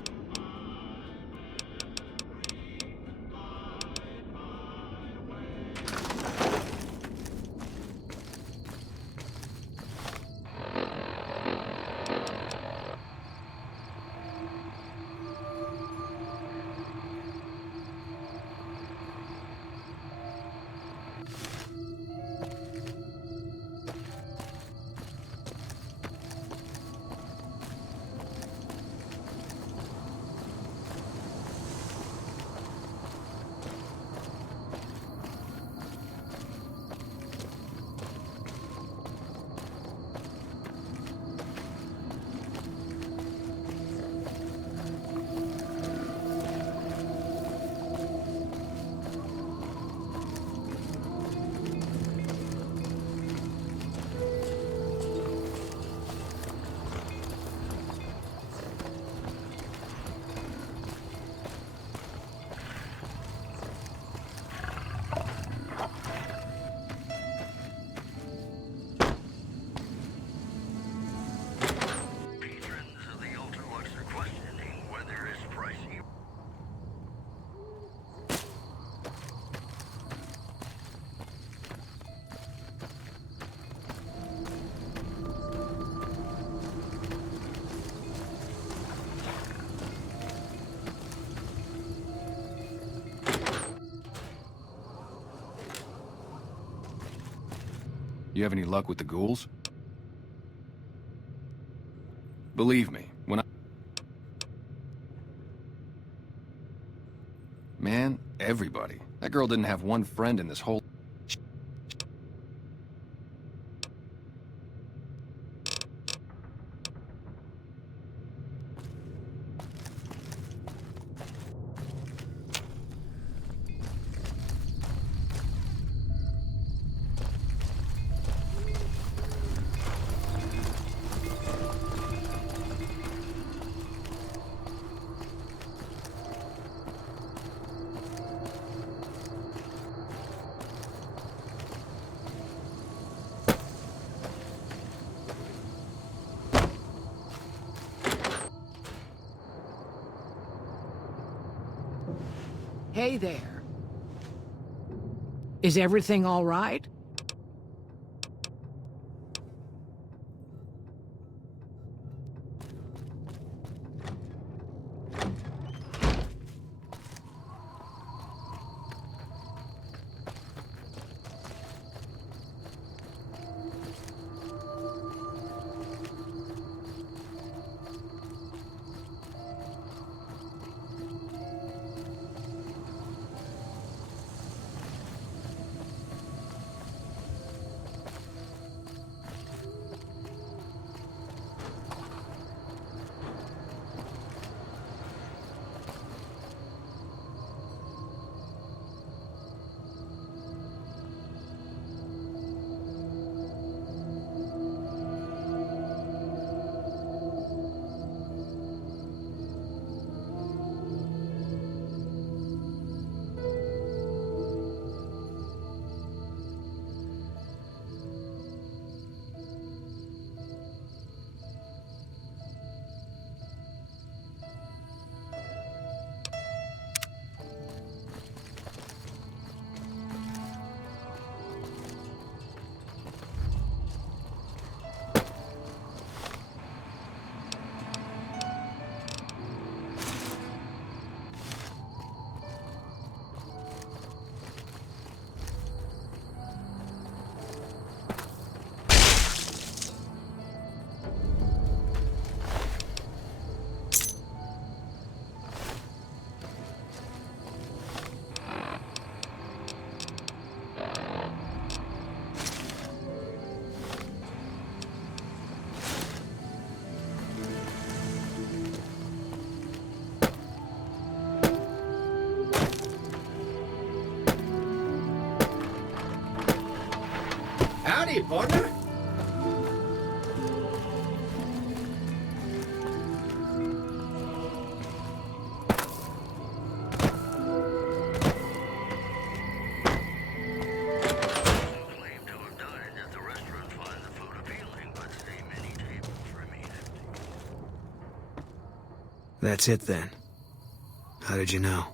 You have any luck with the ghouls? Believe me, when I... Man, everybody. That girl didn't have one friend in this whole... Hey there. Is everything all right? Howdy, partner. That's it then. How did you know?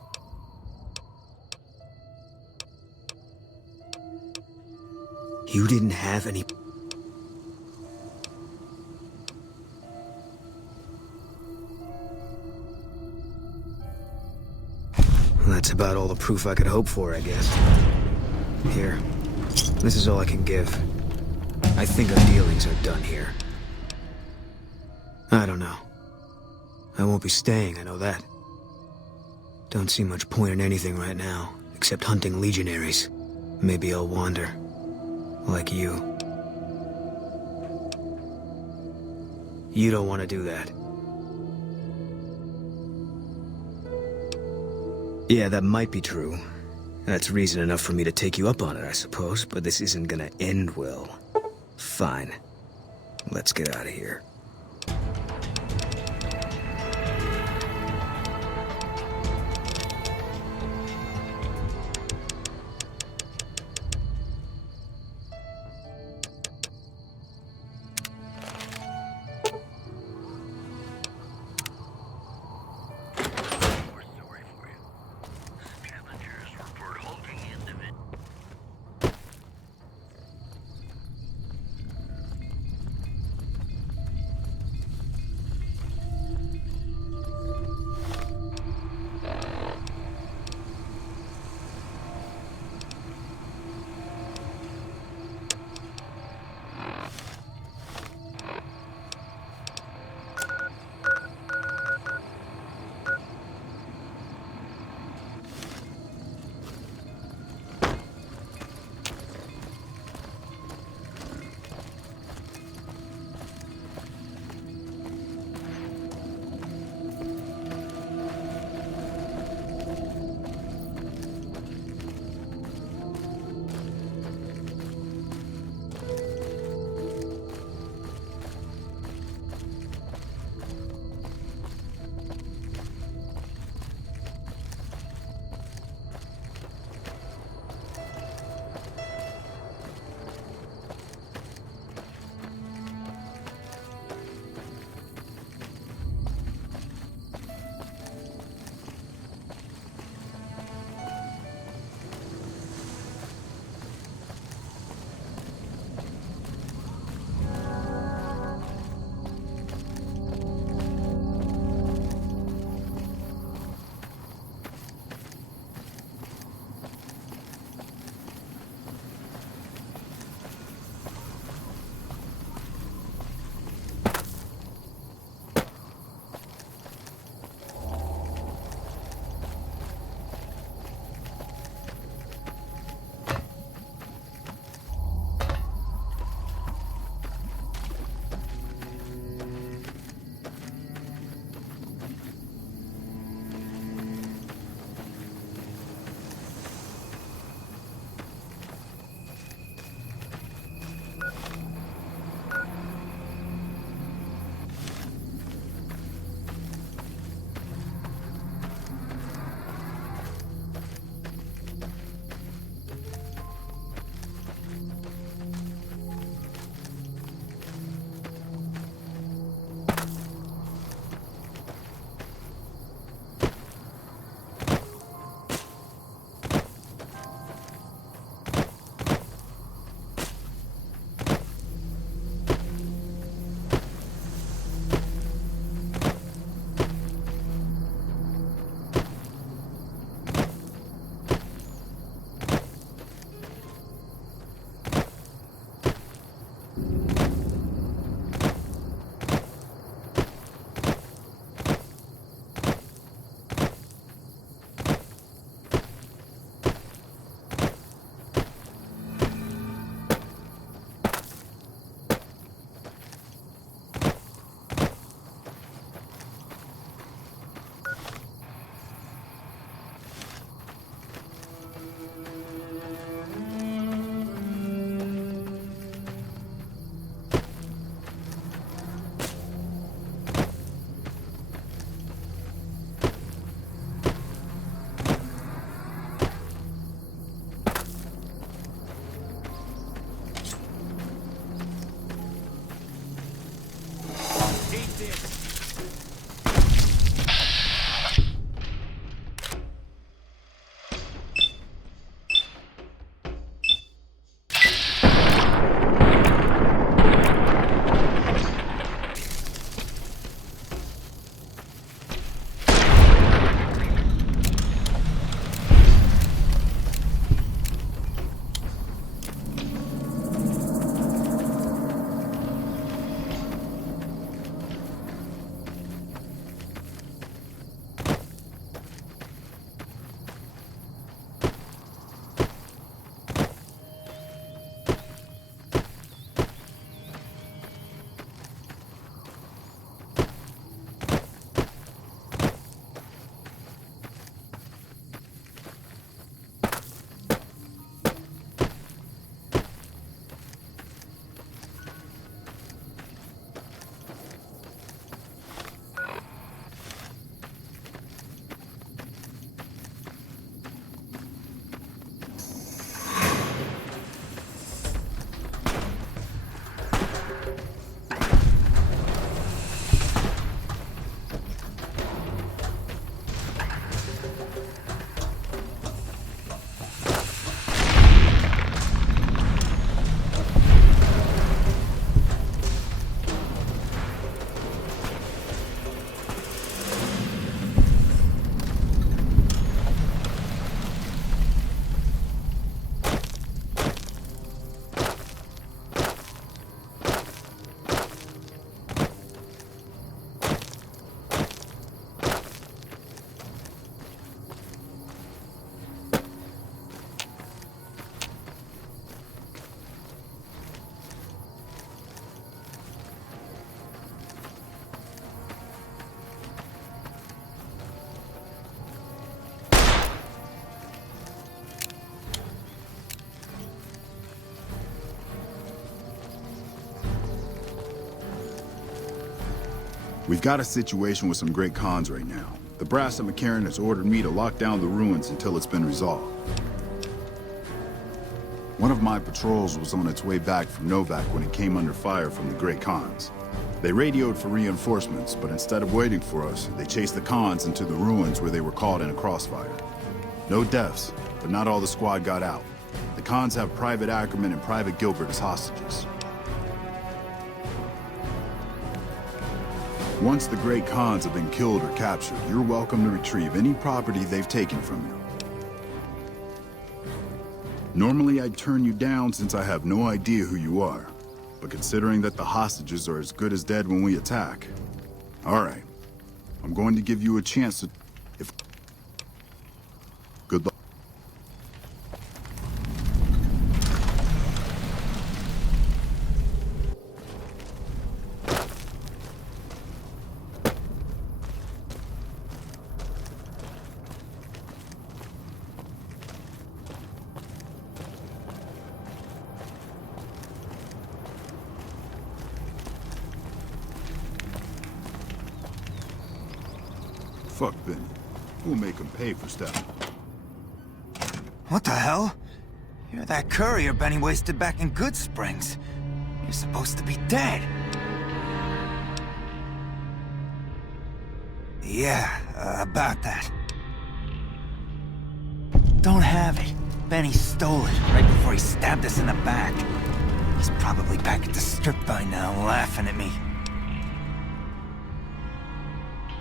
You didn't have any... That's about all the proof I could hope for, I guess. Here. This is all I can give. I think our dealings are done here. I don't know. I won't be staying, I know that. Don't see much point in anything right now, except hunting legionaries. Maybe I'll wander. Like you. You don't want to do that. Yeah, that might be true. That's reason enough for me to take you up on it, I suppose, but this isn't gonna end well. Fine. Let's get out of here. We've got a situation with some great cons right now. The brass at McCarran has ordered me to lock down the ruins until it's been resolved. One of my patrols was on its way back from Novak when it came under fire from the Great Khans. They radioed for reinforcements, but instead of waiting for us, they chased the Khans into the ruins where they were caught in a crossfire. No deaths, but not all the squad got out. The Khans have Private Ackerman and Private Gilbert as hostages. Once the Great Khans have been killed or captured, you're welcome to retrieve any property they've taken from you. Normally I'd turn you down since I have no idea who you are. But considering that the hostages are as good as dead when we attack... Alright. I'm going to give you a chance to... Good luck. Fuck Benny. We'll make him pay for stuff. What the hell? You're that courier Benny wasted back in Good Springs. You're supposed to be dead. Yeah, about that. Don't have it. Benny stole it right before he stabbed us in the back. He's probably back at the strip by now, laughing at me.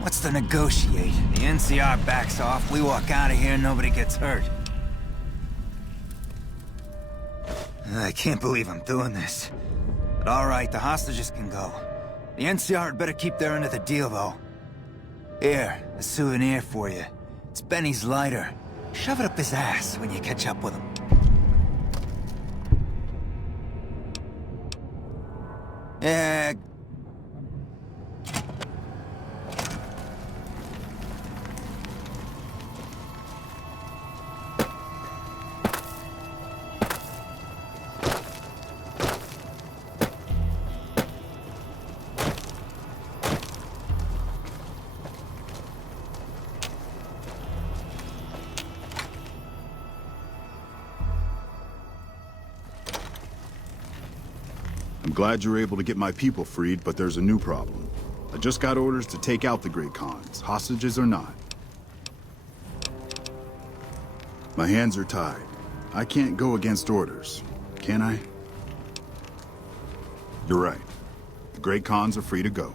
What's to negotiate? The NCR backs off, we walk out of here, nobody gets hurt. I can't believe I'm doing this. But alright, the hostages can go. The NCR had better keep their end of the deal, though. Here, a souvenir for you. It's Benny's lighter. Shove it up his ass when you catch up with him. Yeah. I'm glad you're able to get my people freed, but there's a new problem. I just got orders to take out the Great Khans, hostages or not. My hands are tied. I can't go against orders, can I? You're right. The Great Khans are free to go.